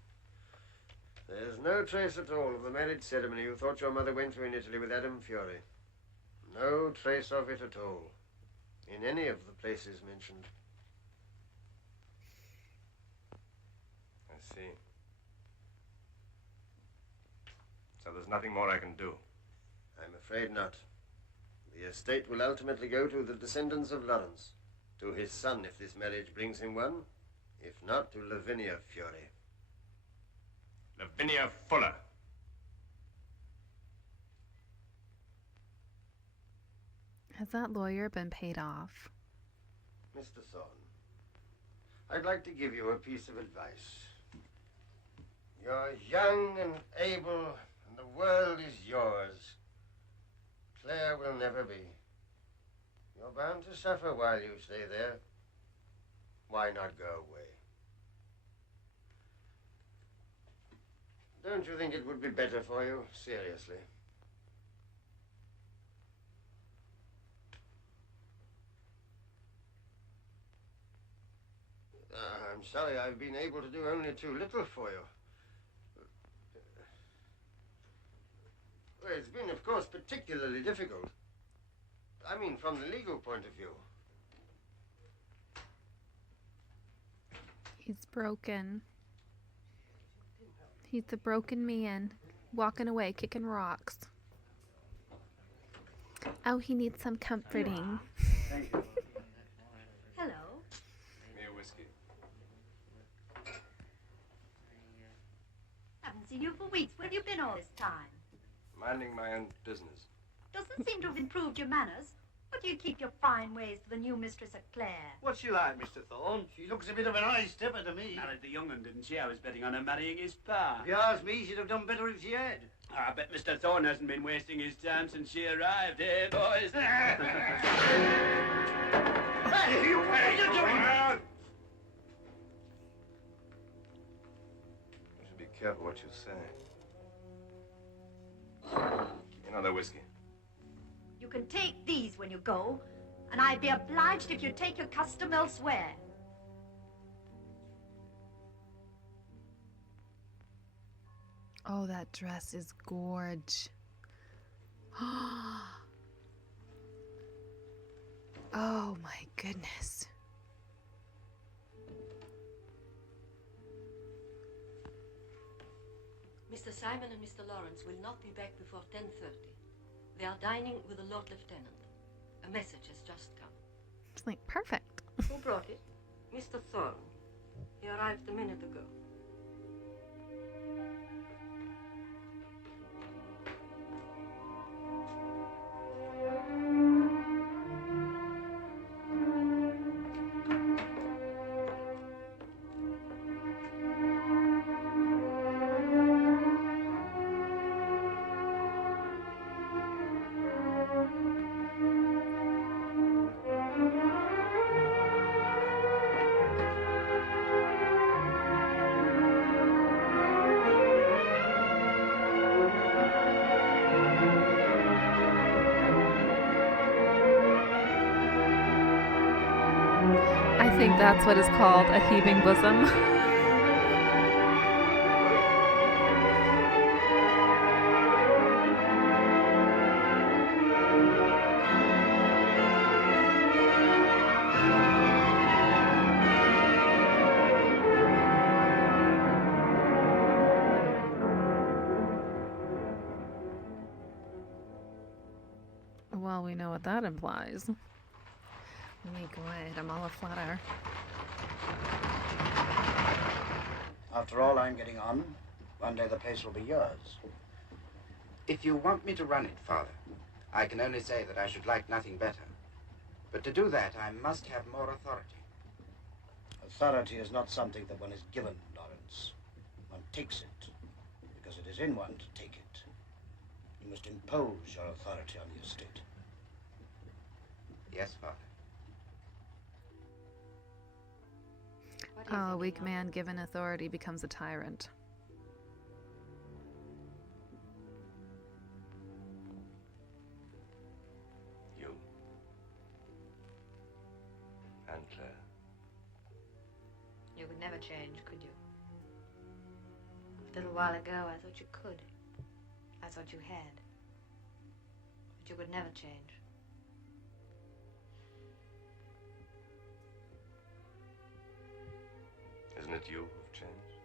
There's no trace at all of the marriage ceremony you thought your mother went to in Italy with Adam Fury. No trace of it at all, in any of the places mentioned. I see. So there's nothing more I can do? I'm afraid not. The estate will ultimately go to the descendants of Lawrence, to his son if this marriage brings him one, if not to Lavinia Fury. Lavinia Fuller. Has that lawyer been paid off? Mr. Thorne, I'd like to give you a piece of advice. You're young and able, and the world is yours. Claire will never be. You're bound to suffer while you stay there. Why not go away? Don't you think it would be better for you? Seriously. I'm sorry I've been able to do only too little for you. Well, it's been, of course, particularly difficult. I mean, from the legal point of view. He's broken. He's a broken man, walking away, kicking rocks. Oh, he needs some comforting. Thank you. Hello. Give me a whiskey. Haven't seen you for weeks. Where have you been all this time? Minding my own business. Doesn't seem to have improved your manners. What do you keep your fine ways for the new mistress at Clare? What's she like, Mr. Thorne? She looks a bit of an eye stepper to me. Married the young un, didn't she? I was betting on her marrying his pa. If you ask me, she'd have done better if she had. I bet Mr. Thorne hasn't been wasting his time since she arrived, eh, boys? Hey, you, what are you doing? You should be careful what you say. Another whiskey. You can take these when you go, and I'd be obliged if you take your custom elsewhere. Oh, that dress is gorge. Oh my goodness. Mr. Simon and Mr. Lawrence will not be back before 10:30. They are dining with the Lord Lieutenant. A message has just come. It's like perfect. Who brought it? Mr. Thorne. He arrived a minute ago. I think that's what is called a heaving bosom. Well, we know what that implies. Let me go ahead. I'm all aflutter. After all, I'm getting on. One day the place will be yours. If you want me to run it, Father, I can only say that I should like nothing better. But to do that, I must have more authority. Authority is not something that one is given, Lawrence. One takes it, because it is in one to take it. You must impose your authority on the estate. Yes, Father. A weak man given authority becomes a tyrant. You. And Claire. You could never change, could you? A little while ago, I thought you could. I thought you had. But you could never change. Isn't it you who've changed?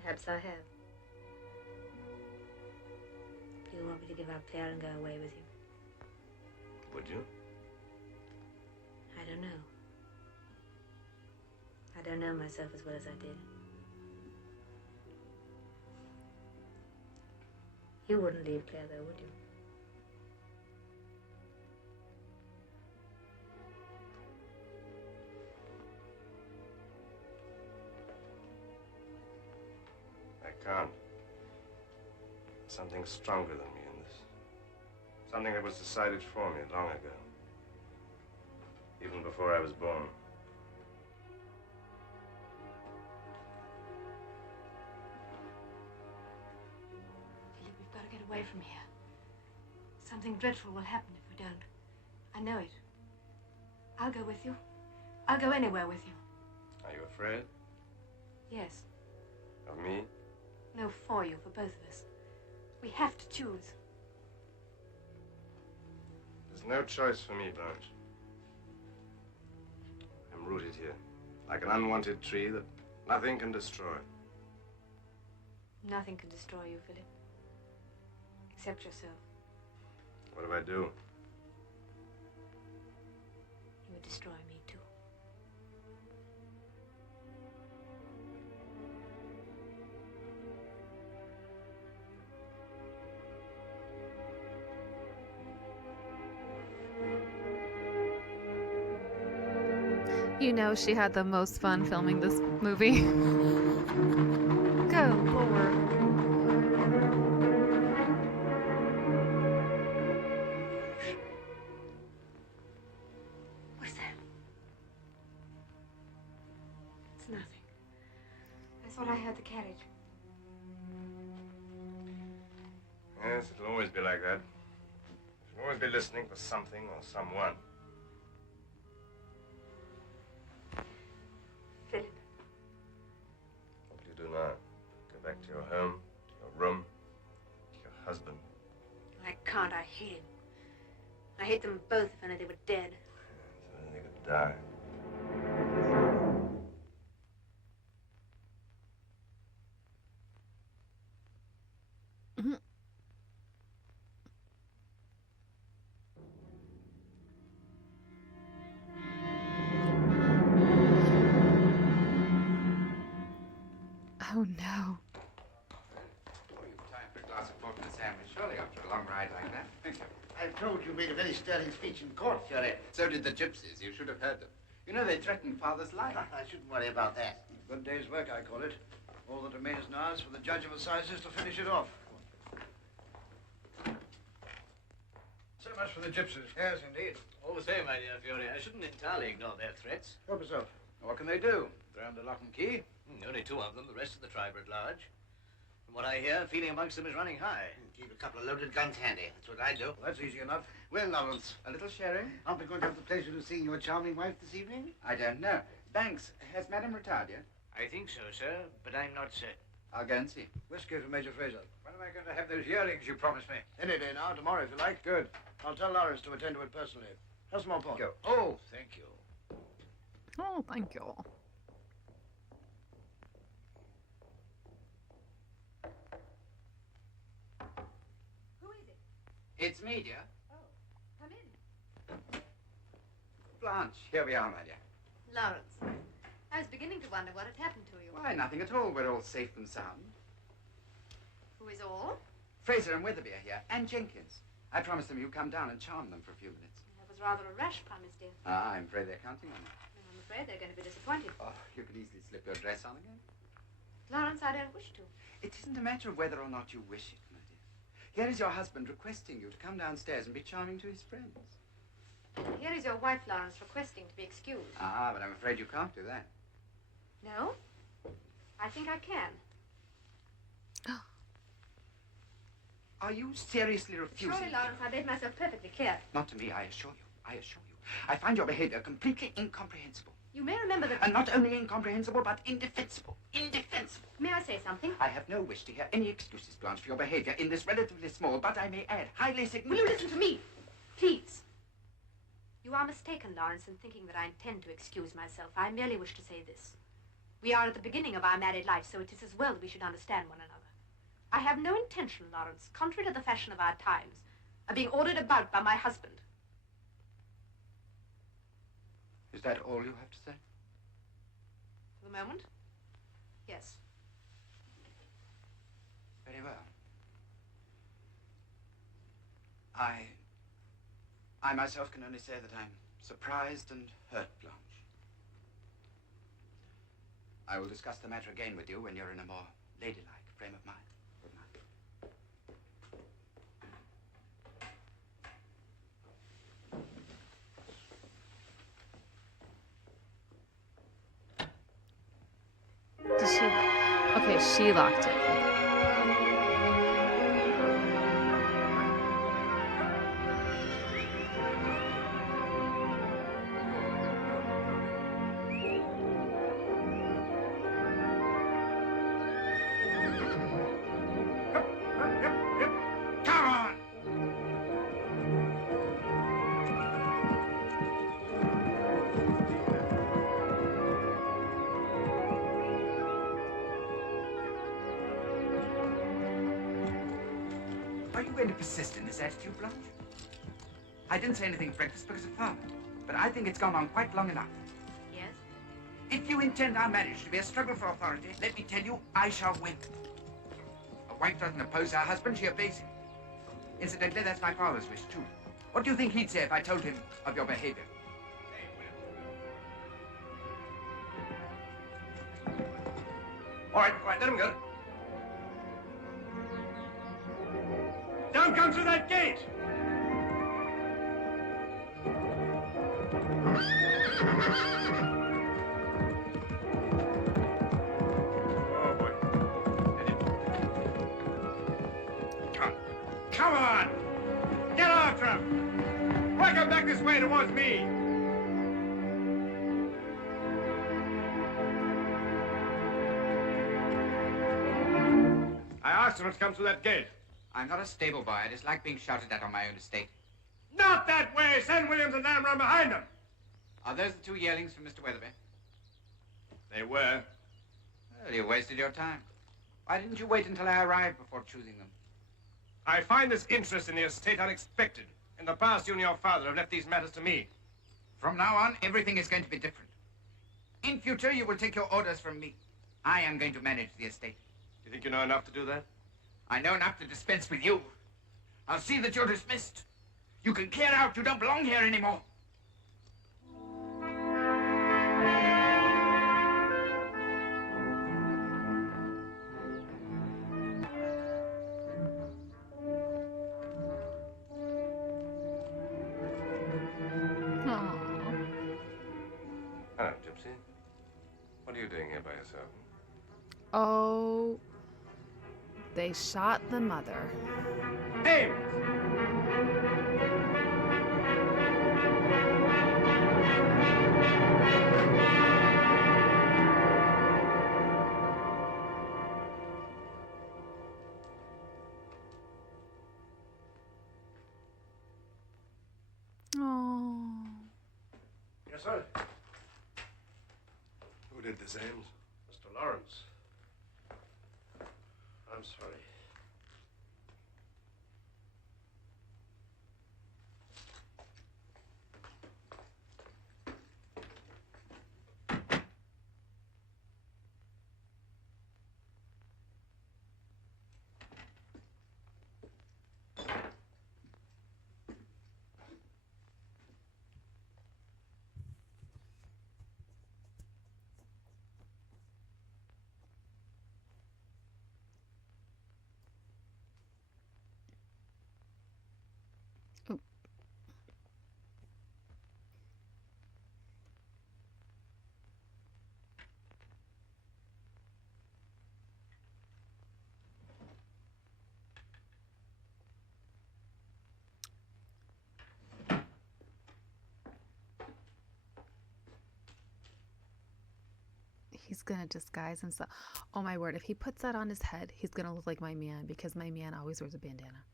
Perhaps I have. Do you want me to give up Claire and go away with you? Would you? I don't know. I don't know myself as well as I did. You wouldn't leave Claire, though, would you? I can't. Something stronger than me in this. Something that was decided for me long ago. Even before I was born. Philip, we've got to get away from here. Something dreadful will happen if we don't. I know it. I'll go with you. I'll go anywhere with you. Are you afraid? Yes. Of me? No, for you, for both of us. We have to choose. There's no choice for me, Blanche. I'm rooted here, like an unwanted tree that nothing can destroy. Nothing can destroy you, Philip. Except yourself. What do I do? You would destroy me, too. You know she had the most fun filming this movie. Go, Lord. What's that? It's nothing. I thought I heard the carriage. Yes, it'll always be like that. You'll always be listening for something or someone. Philip. What will you do now? Go back to your home, to your room, to your husband. I can't. I hate him. I hate them both if only they were dead. So then they could die. Oh no. Oh, you've time for a glass of pork and a sandwich, surely, after a long ride like that. Thank you. I'm told you made a very sterling speech in court, Fury. So did the gypsies. You should have heard them. You know, they threatened Father's life. I shouldn't worry about that. Good day's work, I call it. All that remains now is for the judge of assizes to finish it off. So much for the gypsies. Yes, indeed. All the same, my dear Fury, I shouldn't entirely ignore their threats. Help yourself. What can they do? They're under lock and key. Only two of them. The rest of the tribe are at large. From what I hear, feeling amongst them is running high. Keep a couple of loaded guns handy. That's what I do. Well, that's easy enough. Well, Lawrence, a little sharing? Aren't we going to have the pleasure of seeing your charming wife this evening? I don't know. Banks, has Madam retired yet? I think so, sir, but I'm not certain. I'll go and see. Whiskey for Major Fraser. When am I going to have those earrings you promised me? Any day now, tomorrow if you like. Good. I'll tell Lawrence to attend to it personally. Have some more pork. Go. Oh, thank you. Oh, thank you. Who is it? It's me, dear. Oh, come in. Blanche, here we are, my dear. Lawrence, I was beginning to wonder what had happened to you. Why, nothing at all. We're all safe and sound. Who is all? Fraser and Weatherby are here, and Jenkins. I promised them you'd come down and charm them for a few minutes. That was rather a rash promise, dear. Ah, I'm afraid they're counting on it. And I'm afraid they're going to be disappointed. Oh, you could easily slip your dress on again. Lawrence, I don't wish to. It isn't a matter of whether or not you wish it, my dear. Here is your husband requesting you to come downstairs and be charming to his friends. Here is your wife, Lawrence, requesting to be excused. Ah, but I'm afraid you can't do that. No? I think I can. Are you seriously refusing? Surely, Lawrence, I made myself perfectly clear. Not to me, I assure you. I assure you. I find your behavior completely incomprehensible. You may remember that... And not only incomprehensible, but indefensible. Indefensible. May I say something? I have no wish to hear any excuses, Blanche, for your behavior in this relatively small, but I may add, highly significant... Will you listen to me? Please. You are mistaken, Lawrence, in thinking that I intend to excuse myself. I merely wish to say this. We are at the beginning of our married life, so it is as well that we should understand one another. I have no intention, Lawrence, contrary to the fashion of our times, of being ordered about by my husband. Is that all you have to say? For the moment? Yes. Very well. I myself can only say that I'm surprised and hurt, Blanche. I will discuss the matter again with you when you're in a more ladylike frame of mind. Good night. Did she? Okay, she locked it. Come on! Are you going to persist in this attitude, Blanche? I didn't say anything reckless because of Father, but I think it's gone on quite long enough. Yes? If you intend our marriage to be a struggle for authority, let me tell you, I shall win. A wife doesn't oppose her husband, she obeys him. Incidentally, that's my father's wish, too. What do you think he'd say if I told him of your behavior? All right, let him go. Don't come through that gate! Oh, boy. Come on! Get after him! Work him back this way towards me! I asked him to come through that gate. I'm not a stable boy. I dislike being shouted at on my own estate. Not that way! Send Williams and let him run behind them! Are those the two yearlings from Mr. Weatherby? They were. Well, you wasted your time. Why didn't you wait until I arrived before choosing them? I find this interest in the estate unexpected. In the past, you and your father have left these matters to me. From now on, everything is going to be different. In future, you will take your orders from me. I am going to manage the estate. Do you think you know enough to do that? I know enough to dispense with you. I'll see that you're dismissed. You can clear out. You don't belong here anymore. Hello, Gypsy. What are you doing here by yourself? Oh, they shot the mother. Hey! Oh. Yes, sir. Who did this, Ames? Mr. Lawrence. I'm sorry. He's gonna disguise himself. Oh my word, if he puts that on his head, he's gonna look like my man because my man always wears a bandana.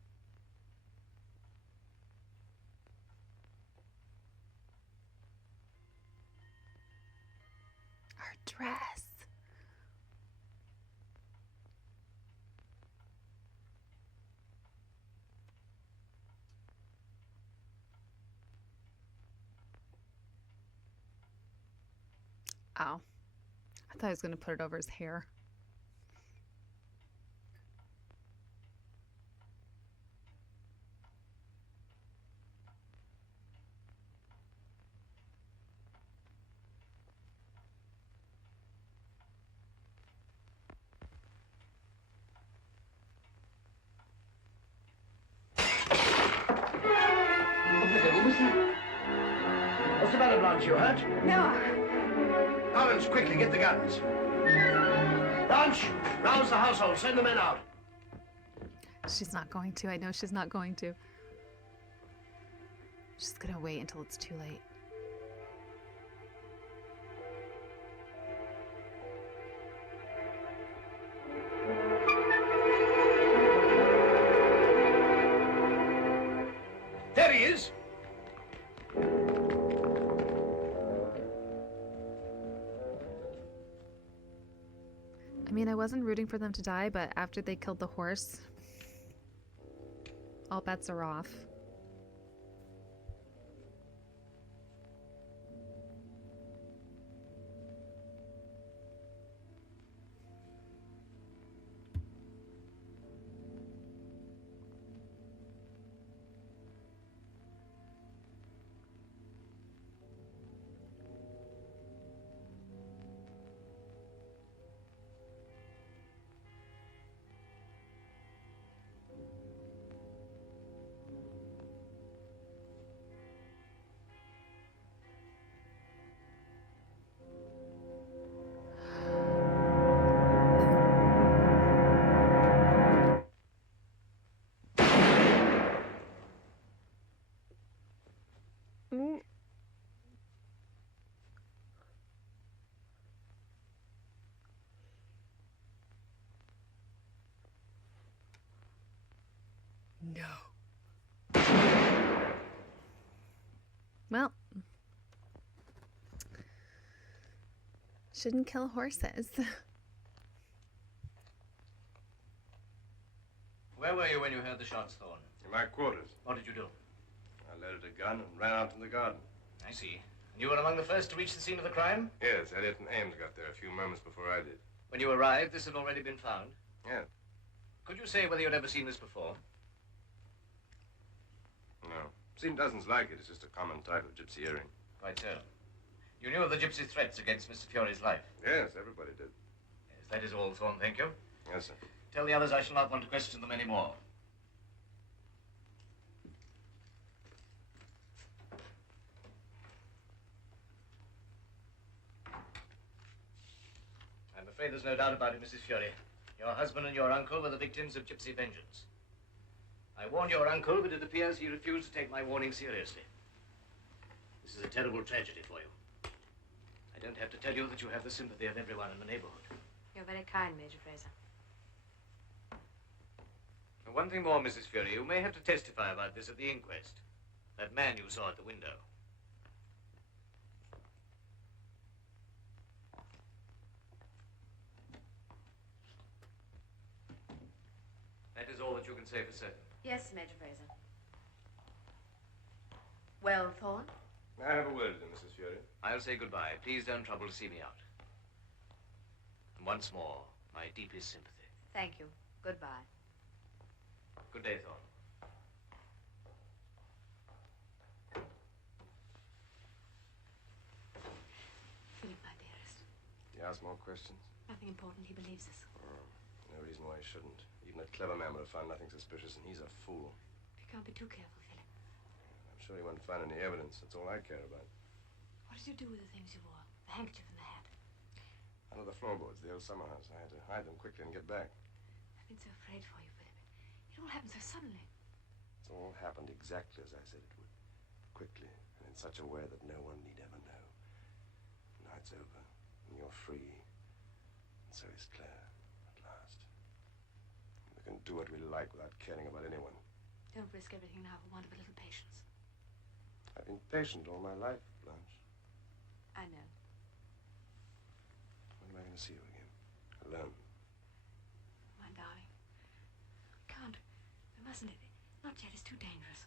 Her dress. Oh. I thought he was going to put it over his hair. What's the matter, Blanche? You hurt? No. Lawrence, quickly, get the guns. Blanche, rouse the household. Send the men out. She's not going to. I know she's not going to. She's going to wait until it's too late. There he is. I mean, I wasn't rooting for them to die, but after they killed the horse, all bets are off. No. Well, shouldn't kill horses. Where were you when you heard the shots, Thorne? In my quarters. What did you do? I loaded a gun and ran out in the garden. I see. And you were among the first to reach the scene of the crime? Yes, Elliot and Ames got there a few moments before I did. When you arrived, this had already been found? Yes. Could you say whether you'd ever seen this before? No. Seen dozens like it. It's just a common type of gypsy earring. Quite so. You knew of the gypsy threats against Mr. Fury's life? Yes, everybody did. Yes, that is all, Thorne, thank you. Yes, sir. Tell the others I shall not want to question them anymore. I'm afraid there's no doubt about it, Mrs. Fury. Your husband and your uncle were the victims of gypsy vengeance. I warned your uncle, but it appears he refused to take my warning seriously. This is a terrible tragedy for you. I don't have to tell you that you have the sympathy of everyone in the neighborhood. You're very kind, Major Fraser. One thing more, Mrs. Fury. You may have to testify about this at the inquest. That man you saw at the window. That is all that you can say for certain. Yes, Major Fraser. Well, Thorne? May I have a word with him, Mrs. Fury? I'll say goodbye. Please don't trouble to see me out. And once more, my deepest sympathy. Thank you. Goodbye. Good day, Thorne. Philip, my dearest. Do you ask more questions? Nothing important. He believes us. No reason why he shouldn't. Even a clever man would have found nothing suspicious, and he's a fool. We can't be too careful, Philip. I'm sure he won't find any evidence. That's all I care about. What did you do with the things you wore? The handkerchief and the hat? Under the floorboards, the old summer house. I had to hide them quickly and get back. I've been so afraid for you, Philip. It all happened so suddenly. It's all happened exactly as I said it would. Quickly, and in such a way that no one need ever know. Now it's over, and you're free. And so is Claire, at last. We can do what we like without caring about anyone. Don't risk everything now for want of a little patience. I've been patient all my life, Blanche. I know. When am I going to see you again? Alone. My darling. We can't. We mustn't. Not yet. It's too dangerous.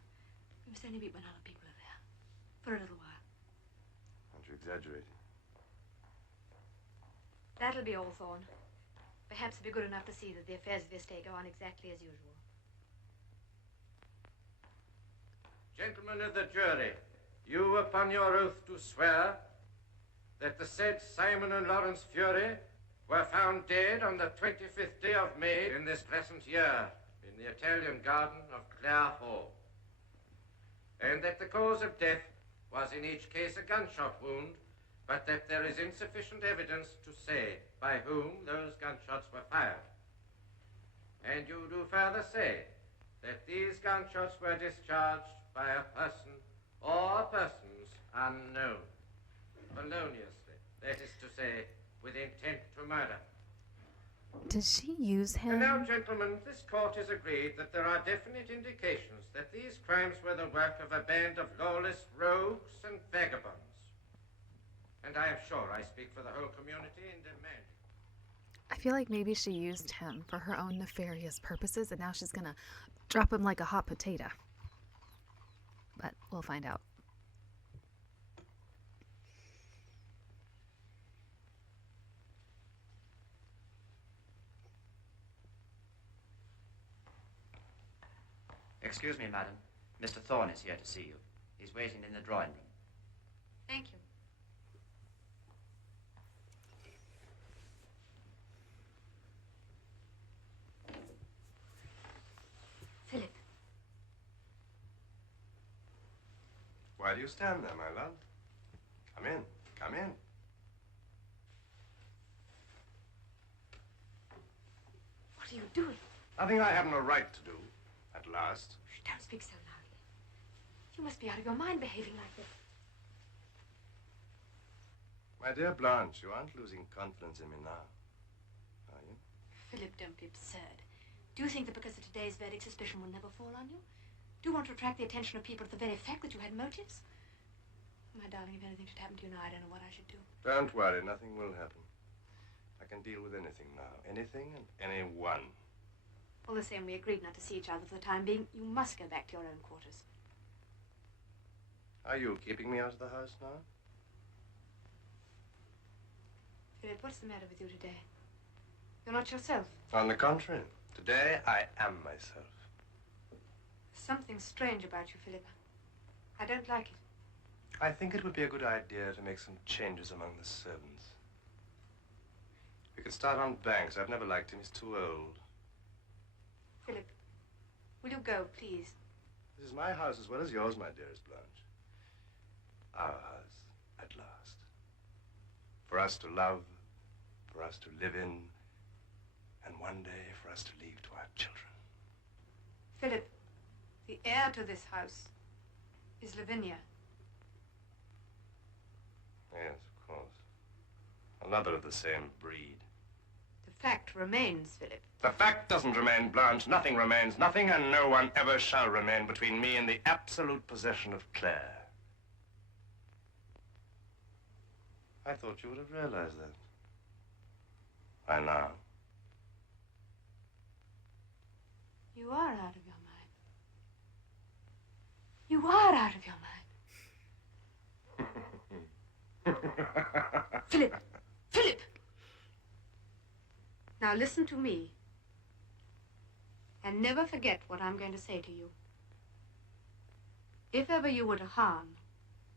We must only meet when other people are there. For a little while. Aren't you exaggerating? That'll be all, Thorne. Perhaps it'll be good enough to see that the affairs of the estate go on exactly as usual. Gentlemen of the jury, you upon your oath do swear that the said Simon and Lawrence Fury were found dead on the 25th day of May in this present year in the Italian garden of Clare Hall, and that the cause of death was in each case a gunshot wound, but that there is insufficient evidence to say by whom those gunshots were fired. And you do further say that these gunshots were discharged by a person or persons unknown, feloniously, that is to say, with intent to murder. Does she use him? And now, gentlemen, this court has agreed that there are definite indications that these crimes were the work of a band of lawless rogues and vagabonds. And I am sure I speak for the whole community in demanding. I feel like maybe she used him for her own nefarious purposes, and now she's gonna drop him like a hot potato. But we'll find out. Excuse me, madam. Mr. Thorne is here to see you. He's waiting in the drawing room. Thank you. Philip. Why do you stand there, my love? Come in. Come in. What are you doing? Nothing I haven't a right to do, at last. Don't speak so loudly. You must be out of your mind behaving like this. My dear Blanche, you aren't losing confidence in me now, are you? Philip, don't be absurd. Do you think that because of today's verdict, suspicion will never fall on you? Do you want to attract the attention of people to the very fact that you had motives? My darling, if anything should happen to you now, I don't know what I should do. Don't worry, nothing will happen. I can deal with anything now. Anything and anyone. All the same, we agreed not to see each other for the time being. You must go back to your own quarters. Are you keeping me out of the house now? Philip, what's the matter with you today? You're not yourself. On the contrary, today I am myself. Something strange about you, Philip. I don't like it. I think it would be a good idea to make some changes among the servants. We could start on Banks. I've never liked him. He's too old. Philip, will you go, please? This is my house as well as yours, my dearest Blanche. Our house, at last. For us to love, for us to live in, and one day for us to leave to our children. Philip, the heir to this house is Lavinia. Yes, of course. Another of the same breed. The fact remains, Philip. The fact doesn't remain, Blanche. Nothing remains. Nothing and no one ever shall remain between me and the absolute possession of Claire. I thought you would have realized that. By now. You are out of your mind. You are out of your mind. Philip! Philip! Now listen to me. And never forget what I'm going to say to you. If ever you were to harm,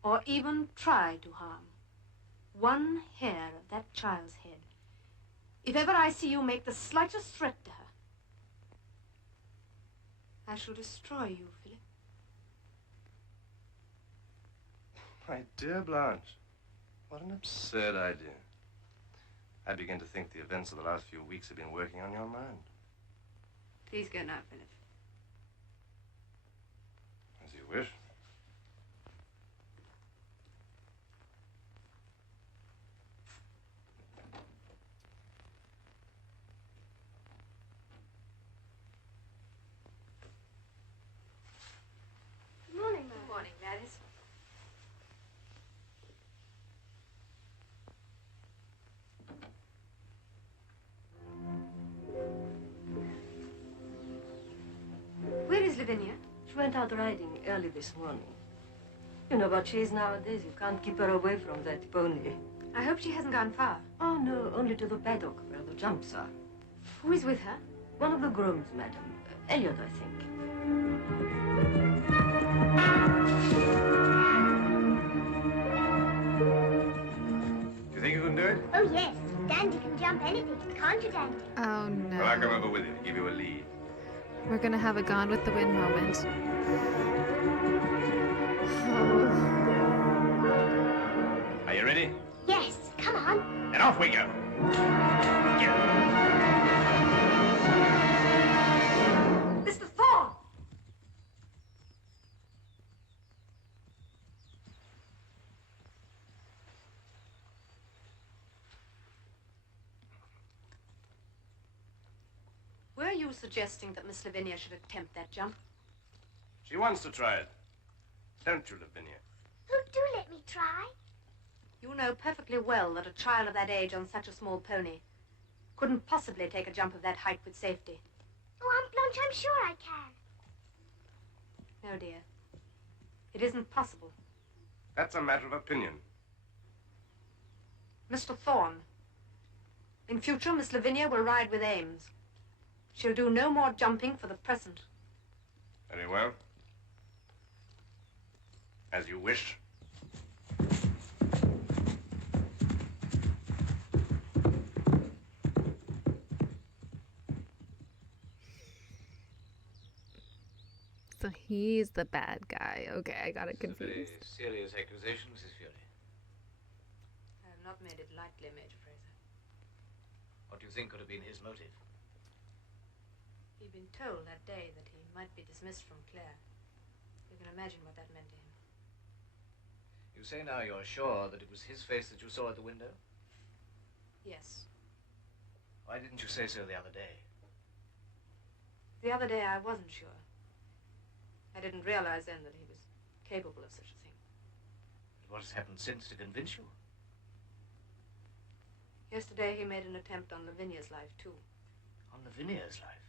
or even try to harm, one hair of that child's head, if ever I see you make the slightest threat to her, I shall destroy you, Philip. My dear Blanche, what an absurd idea. I begin to think the events of the last few weeks have been working on your mind. Please go now, Philip. As you wish. Good morning, Mary. Good morning, Gladys. Where is Lavinia? She went out riding early this morning. You know what she is nowadays. You can't keep her away from that pony. I hope she hasn't gone far. Oh, no, only to the paddock where the jumps are. Who is with her? One of the grooms, madam. Elliot, I think. Do you think you can do it? Oh, yes. Dandy can jump anything, can't you, Dandy? Oh, no. Well, I'll come over with you to give you a lead. We're gonna have a Gone with the Wind moment. Are you ready? Yes, come on. Then off we go. Mr. Thorne! Were you suggesting that Miss Lavinia should attempt that jump? She wants to try it. Don't you, Lavinia? Oh, do let me try. You know perfectly well that a child of that age on such a small pony couldn't possibly take a jump of that height with safety. Oh, Aunt Blanche, I'm sure I can. No, dear. It isn't possible. That's a matter of opinion. Mr. Thorne, in future, Miss Lavinia will ride with Ames. She'll do no more jumping for the present. Very well. As you wish. So he's the bad guy. Okay, I got it confused. Serious accusation, Mrs. Fury. I have not made it lightly, Major Fraser. What do you think could have been his motive? He'd been told that day that he might be dismissed from Claire. You can imagine what that meant to him. You say now you're sure that it was his face that you saw at the window? Yes. Why didn't you say so the other day? The other day I wasn't sure. I didn't realize then that he was capable of such a thing. What has happened since to convince you? Yesterday he made an attempt on Lavinia's life, too. On Lavinia's life?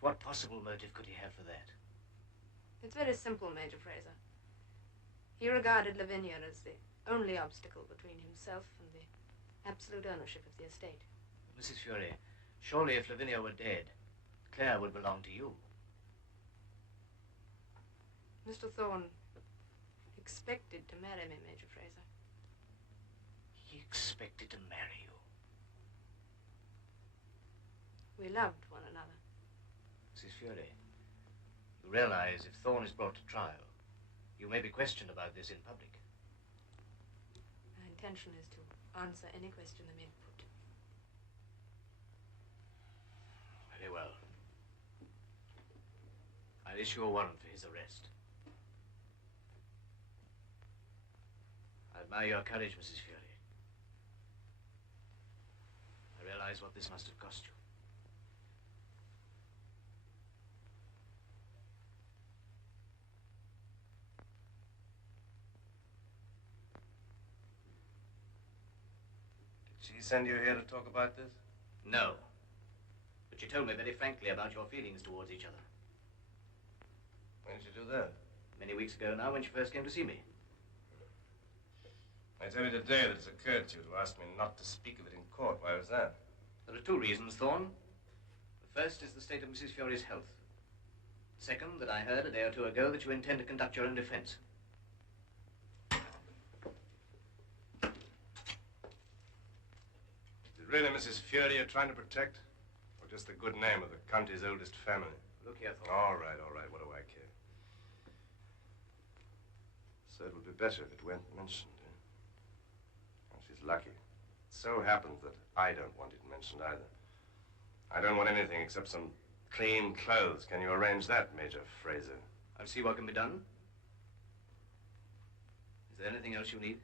What possible motive could he have for that? It's very simple, Major Fraser. He regarded Lavinia as the only obstacle between himself and the absolute ownership of the estate. Mrs. Fury, surely if Lavinia were dead, Claire would belong to you. Mr. Thorne expected to marry me, Major Fraser. He expected to marry you? We loved one another. Mrs. Fury, you realize if Thorne is brought to trial, you may be questioned about this in public. My intention is to answer any question that may be put. Very well. I'll issue a warrant for his arrest. I admire your courage, Mrs. Fury. I realize what this must have cost you. Did she send you here to talk about this? No. But you told me very frankly about your feelings towards each other. When did you do that? Many weeks ago now, when she first came to see me. I tell you today that it's occurred to you to ask me not to speak of it in court. Why was that? There are two reasons, Thorne. The first is the state of Mrs. Fury's health. Second, that I heard a day or two ago that you intend to conduct your own defense. Is it really Mrs. Fury you're trying to protect? Or just the good name of the county's oldest family? Look here, Thorne. All right. What do I care? So it would be better if it weren't mentioned, eh? Well, she's lucky. It so happens that I don't want it mentioned either. I don't want anything except some clean clothes. Can you arrange that, Major Fraser? I'll see what can be done. Is there anything else you need?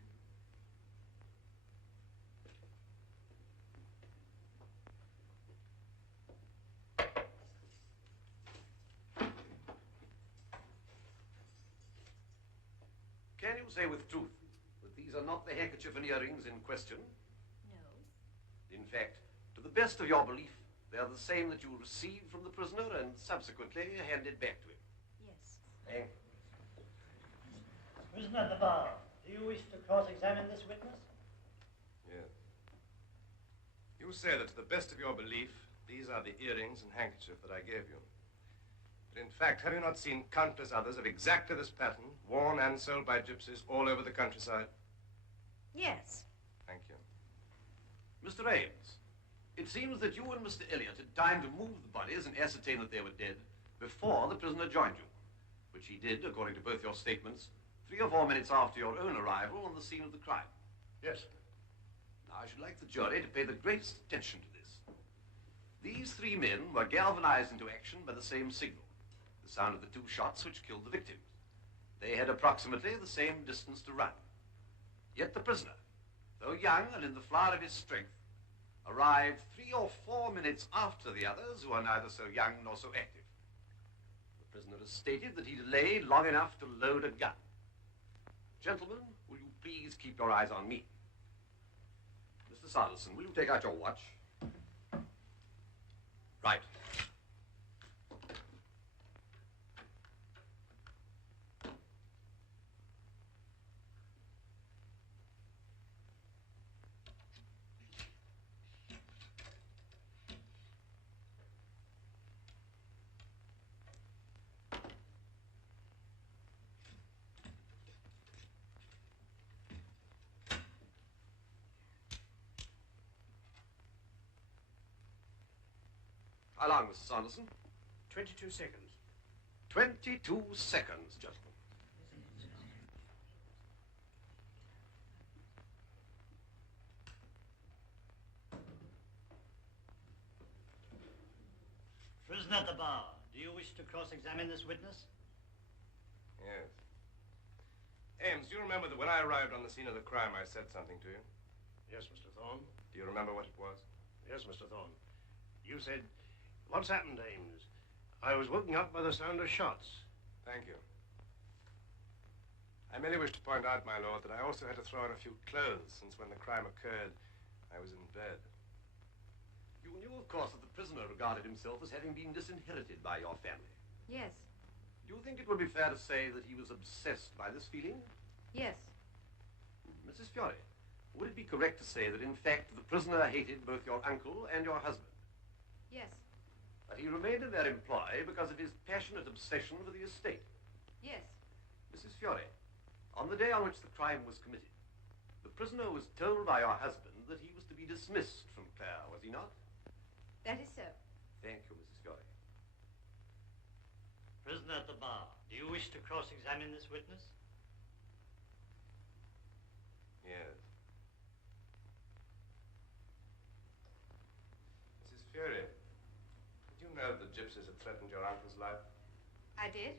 Can you say with truth that these are not the handkerchief and earrings in question? No. In fact, to the best of your belief, they are the same that you received from the prisoner and subsequently handed back to him. Yes. Thank Prisoner at the bar, do you wish to cross-examine this witness? Yes. You say that to the best of your belief, these are the earrings and handkerchief that I gave you. But in fact, have you not seen countless others of exactly this pattern, worn and sold by gypsies all over the countryside? Yes. Thank you. Mr. Ames, it seems that you and Mr. Elliot had time to move the bodies and ascertain that they were dead before the prisoner joined you, which he did, according to both your statements, 3 or 4 minutes after your own arrival on the scene of the crime. Yes. Now, I should like the jury to pay the greatest attention to this. These 3 men were galvanized into action by the same signal, the sound of the 2 shots which killed the victims. They had approximately the same distance to run. Yet the prisoner, though young and in the flower of his strength, arrived 3 or 4 minutes after the others, who are neither so young nor so active. The prisoner has stated that he delayed long enough to load a gun. Gentlemen, will you please keep your eyes on me? Mr. Sanderson, will you take out your watch? Right. How long, Mr. Sanderson? 22 seconds. 22 seconds, gentlemen. Prisoner at the bar, do you wish to cross-examine this witness? Yes. Ames, do you remember that when I arrived on the scene of the crime, I said something to you? Yes, Mr. Thorne. Do you remember what it was? Yes, Mr. Thorne. You said What's happened, Ames? I was woken up by the sound of shots. Thank you. I merely wish to point out, my lord, that I also had to throw on a few clothes, since when the crime occurred, I was in bed. You knew, of course, that the prisoner regarded himself as having been disinherited by your family. Yes. Do you think it would be fair to say that he was obsessed by this feeling? Yes. Mrs. Fiore, would it be correct to say that, in fact, the prisoner hated both your uncle and your husband? Yes. But he remained in their employ because of his passionate obsession with the estate. Yes. Mrs. Fiore, on the day on which the crime was committed, the prisoner was told by your husband that he was to be dismissed from Clare, was he not? That is so. Thank you, Mrs. Fiore. Prisoner at the bar, do you wish to cross-examine this witness? Yes. Mrs. Fury, did you know that the gypsies had threatened your uncle's life? I did?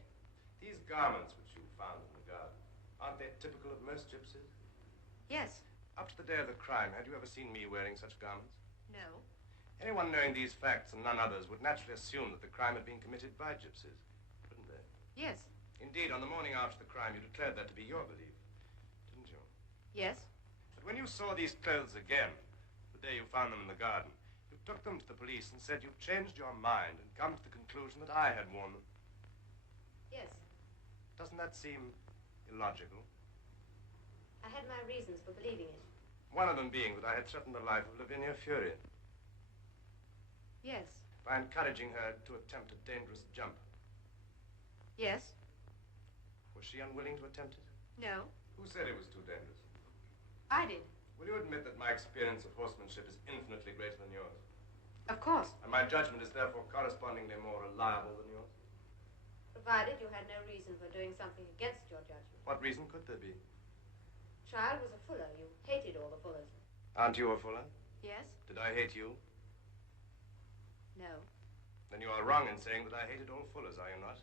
These garments which you found in the garden, aren't they typical of most gypsies? Yes. Up to the day of the crime, had you ever seen me wearing such garments? No. Anyone knowing these facts and none others would naturally assume that the crime had been committed by gypsies, wouldn't they? Yes. Indeed, on the morning after the crime, you declared that to be your belief, didn't you? Yes. But when you saw these clothes again, the day you found them in the garden, you took them to the police and said you'd changed your mind and come to the conclusion that I had worn them. Yes. Doesn't that seem illogical? I had my reasons for believing it. One of them being that I had threatened the life of Lavinia Fury Yes. by encouraging her to attempt a dangerous jump. Yes. Was she unwilling to attempt it? No. Who said it was too dangerous? I did. Will you admit that my experience of horsemanship is infinitely greater than yours? Of course. And my judgment is therefore correspondingly more reliable than yours? Provided you had no reason for doing something against your judgment. What reason could there be? Child was a Fuller. You hated all the Fullers. Aren't you a Fuller? Yes? Did I hate you? No. Then you are wrong in saying that I hated all Fullers, are you not?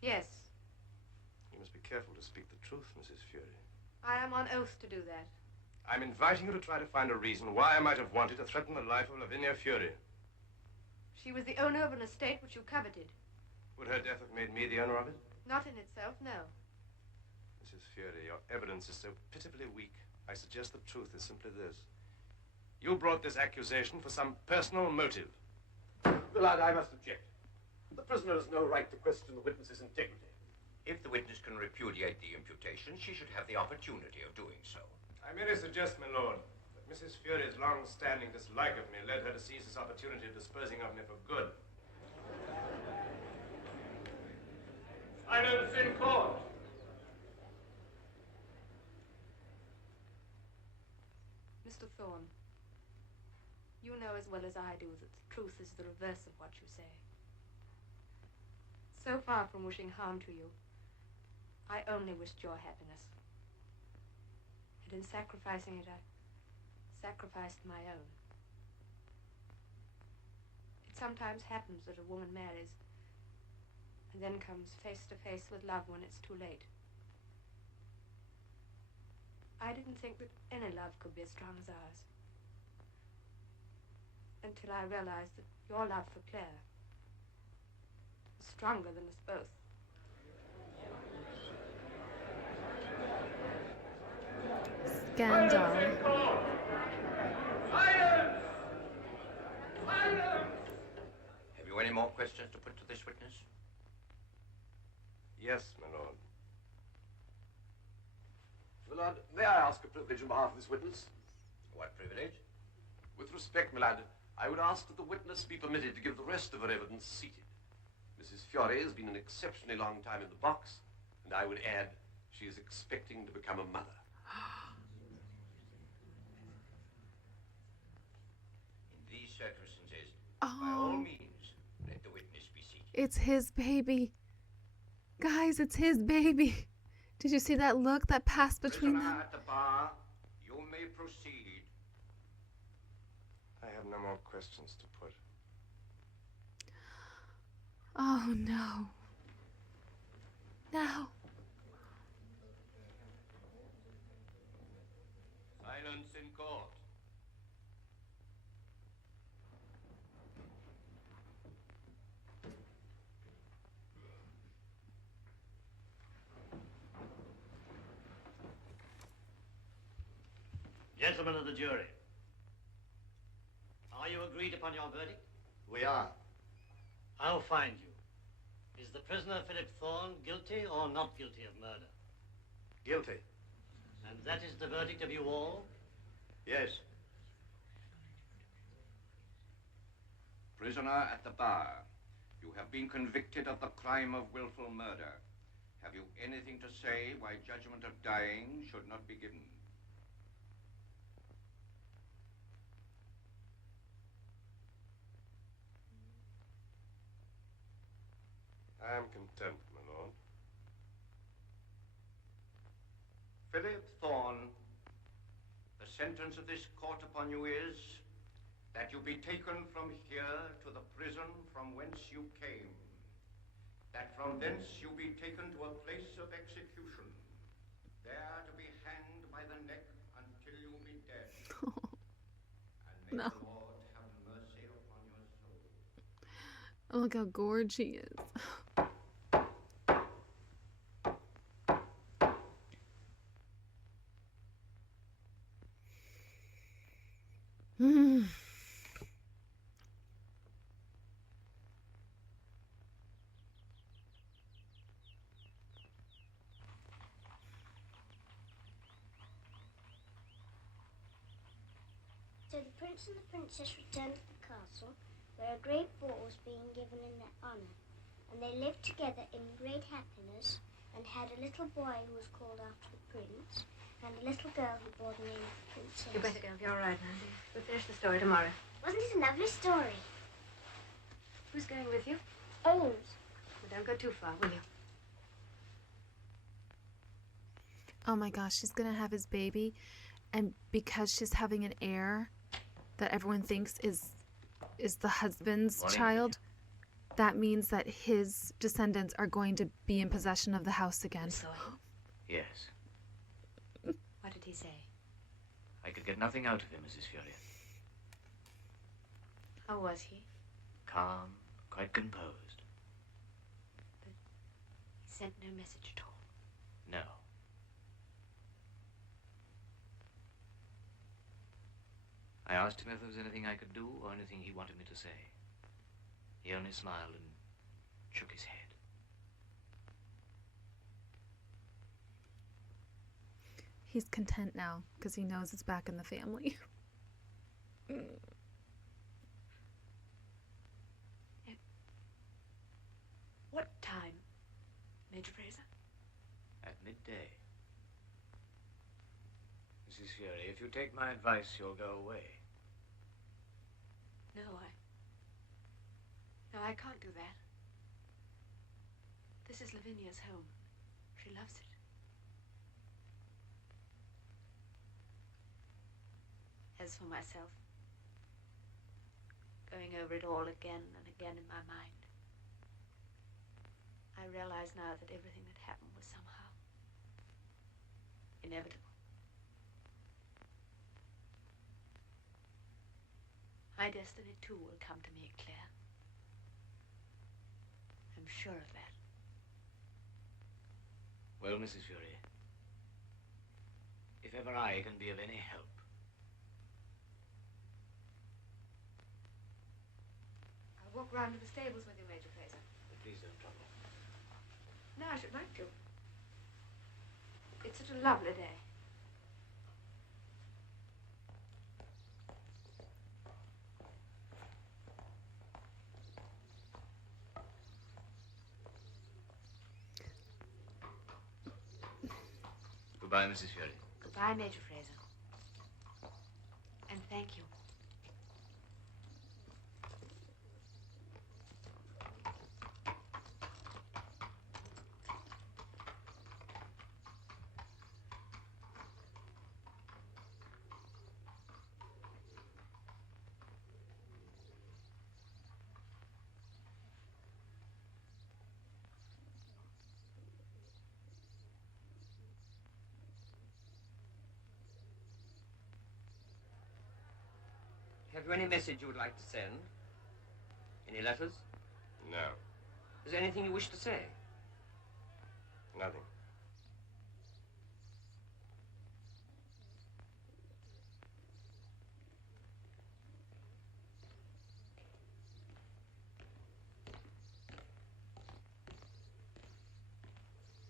Yes. You must be careful to speak the truth, Mrs. Fury. I am on oath to do that. I'm inviting you to try to find a reason why I might have wanted to threaten the life of Lavinia Fury. She was the owner of an estate which you coveted. Would her death have made me the owner of it? Not in itself, no. Mrs. Fury, your evidence is so pitifully weak. I suggest the truth is simply this. You brought this accusation for some personal motive. Lad, I must object. The prisoner has no right to question the witness's integrity. If the witness can repudiate the imputation, she should have the opportunity of doing so. I merely suggest, my lord, that Mrs. Fury's long-standing dislike of me led her to seize this opportunity of disposing of me for good. Silence in court. Mr. Thorne, you know as well as I do that the truth is the reverse of what you say. So far from wishing harm to you, I only wished your happiness. And in sacrificing it, I sacrificed my own. It sometimes happens that a woman marries and then comes face to face with love when it's too late. I didn't think that any love could be as strong as ours, until I realized that your love for Claire was stronger than us both. Scandal. Silence! Silence! Have you any more questions to put to this witness? Yes, my lord. My lord, may I ask a privilege on behalf of this witness? What privilege? With respect, my lad, I would ask that the witness be permitted to give the rest of her evidence seated. Mrs. Fiore has been an exceptionally long time in the box, and I would add, she is expecting to become a mother. In these circumstances, by all means, let the witness be seated. It's his baby. Guys, it's his baby. Did you see that look that passed between Prisoner them? at the bar, you may proceed. I have no more questions to put. Oh, no. No. Silence in court. Gentlemen of the jury, are you agreed upon your verdict? We are. I'll find you. Is the prisoner Philip Thorne guilty or not guilty of murder? Guilty. And that is the verdict of you all? Yes. Prisoner at the bar, you have been convicted of the crime of willful murder. Have you anything to say why judgment of dying should not be given? I am content, my lord. Philip Thorne, the sentence of this court upon you is that you be taken from here to the prison from whence you came, that from thence you be taken to a place of execution, there to be hanged by the neck until you be dead. And may No. the Lord have mercy upon your soul. Look how gorgeous she is. So the prince and the princess returned to the castle, where a great ball was being given in their honour. And they lived together in great happiness, and had a little boy who was called after the prince, and a little girl who bore the name of the princess. You better go if you're all right, Mandy. We'll finish the story tomorrow. Wasn't it a lovely story? Who's going with you? Ames. Well, don't go too far, will you? Oh my gosh, she's gonna have his baby, and because she's having an heir that everyone thinks is the husband's child, that means that his descendants are going to be in possession of the house again. Yes. What did he say? I could get nothing out of him, Mrs. Fury. How was he? Calm, quite composed. He sent no message at all. No. I asked him if there was anything I could do or anything he wanted me to say. He only smiled and shook his head. He's content now because he knows it's back in the family. What time, Major Fraser? At midday. Mrs. Fury, if you take my advice, you'll go away. No, I can't do that. This is Lavinia's home. She loves it. As for myself, going over it all again and again in my mind, I realize now that everything that happened was somehow inevitable. My destiny, too, will come to me clear. I'm sure of that. Well, Mrs. Fury, if ever I can be of any help. I'll walk round to the stables with you, Major Fraser. But please don't trouble. No, I should like to. It's such a lovely day. Goodbye, Mrs. Fury. Goodbye, Major Fraser. And thank you. Have you any message you would like to send? Any letters? No, Is there anything you wish to say? nothing.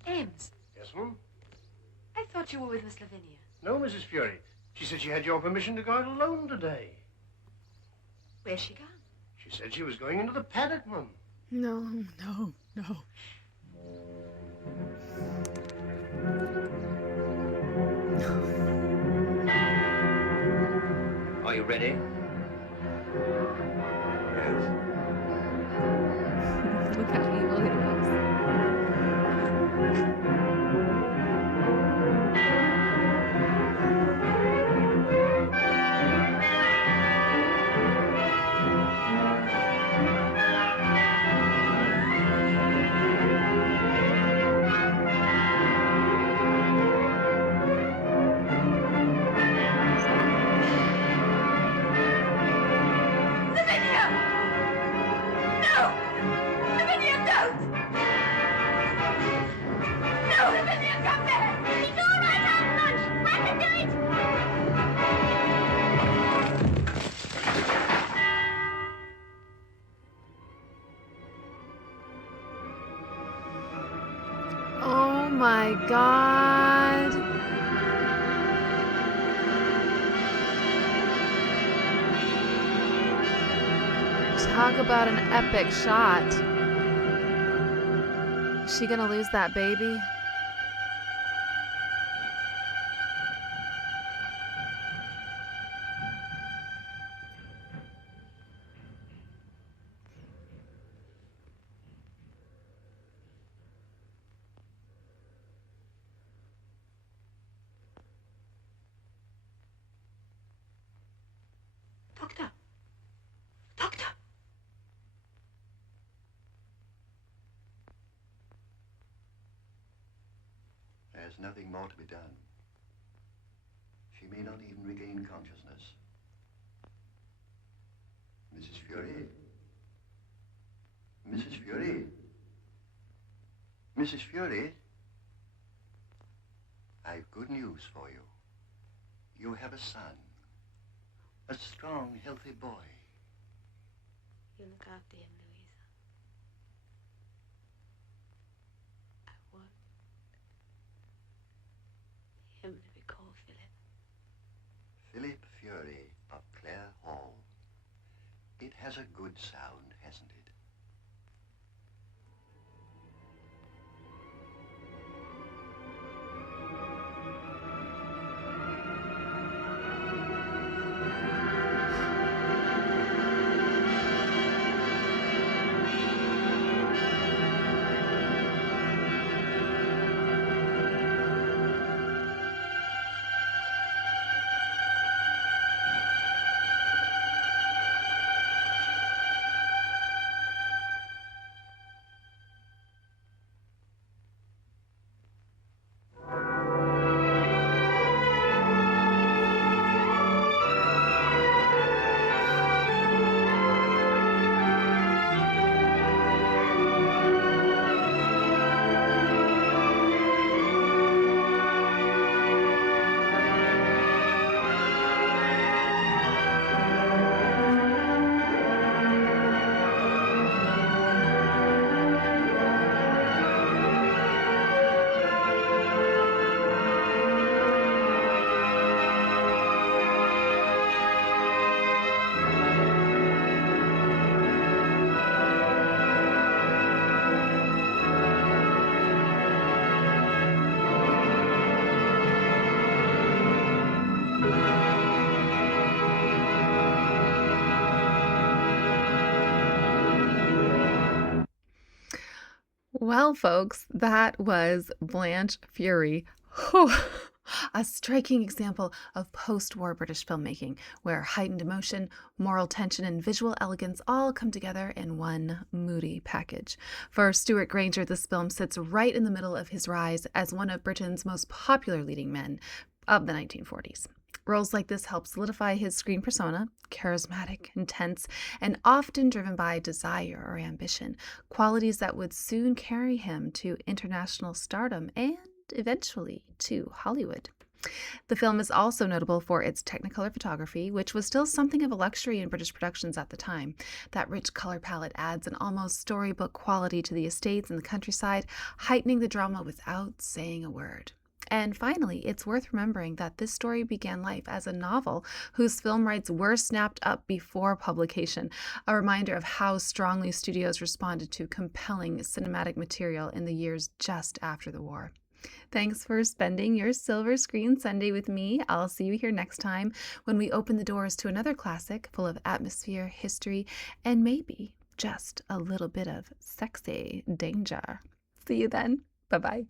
Ames, Yes, ma'am? I thought you were with Miss Lavinia. No, Mrs. Fury. She said she had your permission to go out alone today. Where's she gone? She said she was going into the paddock, ma'am. No, no, no. Are you ready? Yes. Look how evil he looks. Lavinia! No! Lavinia, don't! No, Lavinia, come back! It's all right, Alphonse. I can do it! Oh my God. Talk about an epic shot. Is she gonna lose that baby? Doctor! Doctor! There's nothing more to be done. She may not even regain consciousness. Mrs. Fury? Mrs. Fury? Mrs. Fury? I've good news for you. You have a son. A strong, healthy boy. You look after him, Louisa. I want him to be called Philip. Philip Fury of Clare Hall. It has a good sound, hasn't it? Well, folks, that was Blanche Fury. Whew. A striking example of post-war British filmmaking, where heightened emotion, moral tension, and visual elegance all come together in one moody package. For Stuart Granger, this film sits right in the middle of his rise as one of Britain's most popular leading men of the 1940s. Roles like this help solidify his screen persona, charismatic, intense, and often driven by desire or ambition, qualities that would soon carry him to international stardom and eventually to Hollywood. The film is also notable for its Technicolor photography, which was still something of a luxury in British productions at the time. That rich color palette adds an almost storybook quality to the estates and the countryside, heightening the drama without saying a word. And finally, it's worth remembering that this story began life as a novel whose film rights were snapped up before publication, a reminder of how strongly studios responded to compelling cinematic material in the years just after the war. Thanks for spending your Silver Screen Sunday with me. I'll see you here next time when we open the doors to another classic full of atmosphere, history, and maybe just a little bit of sexy danger. See you then. Bye-bye.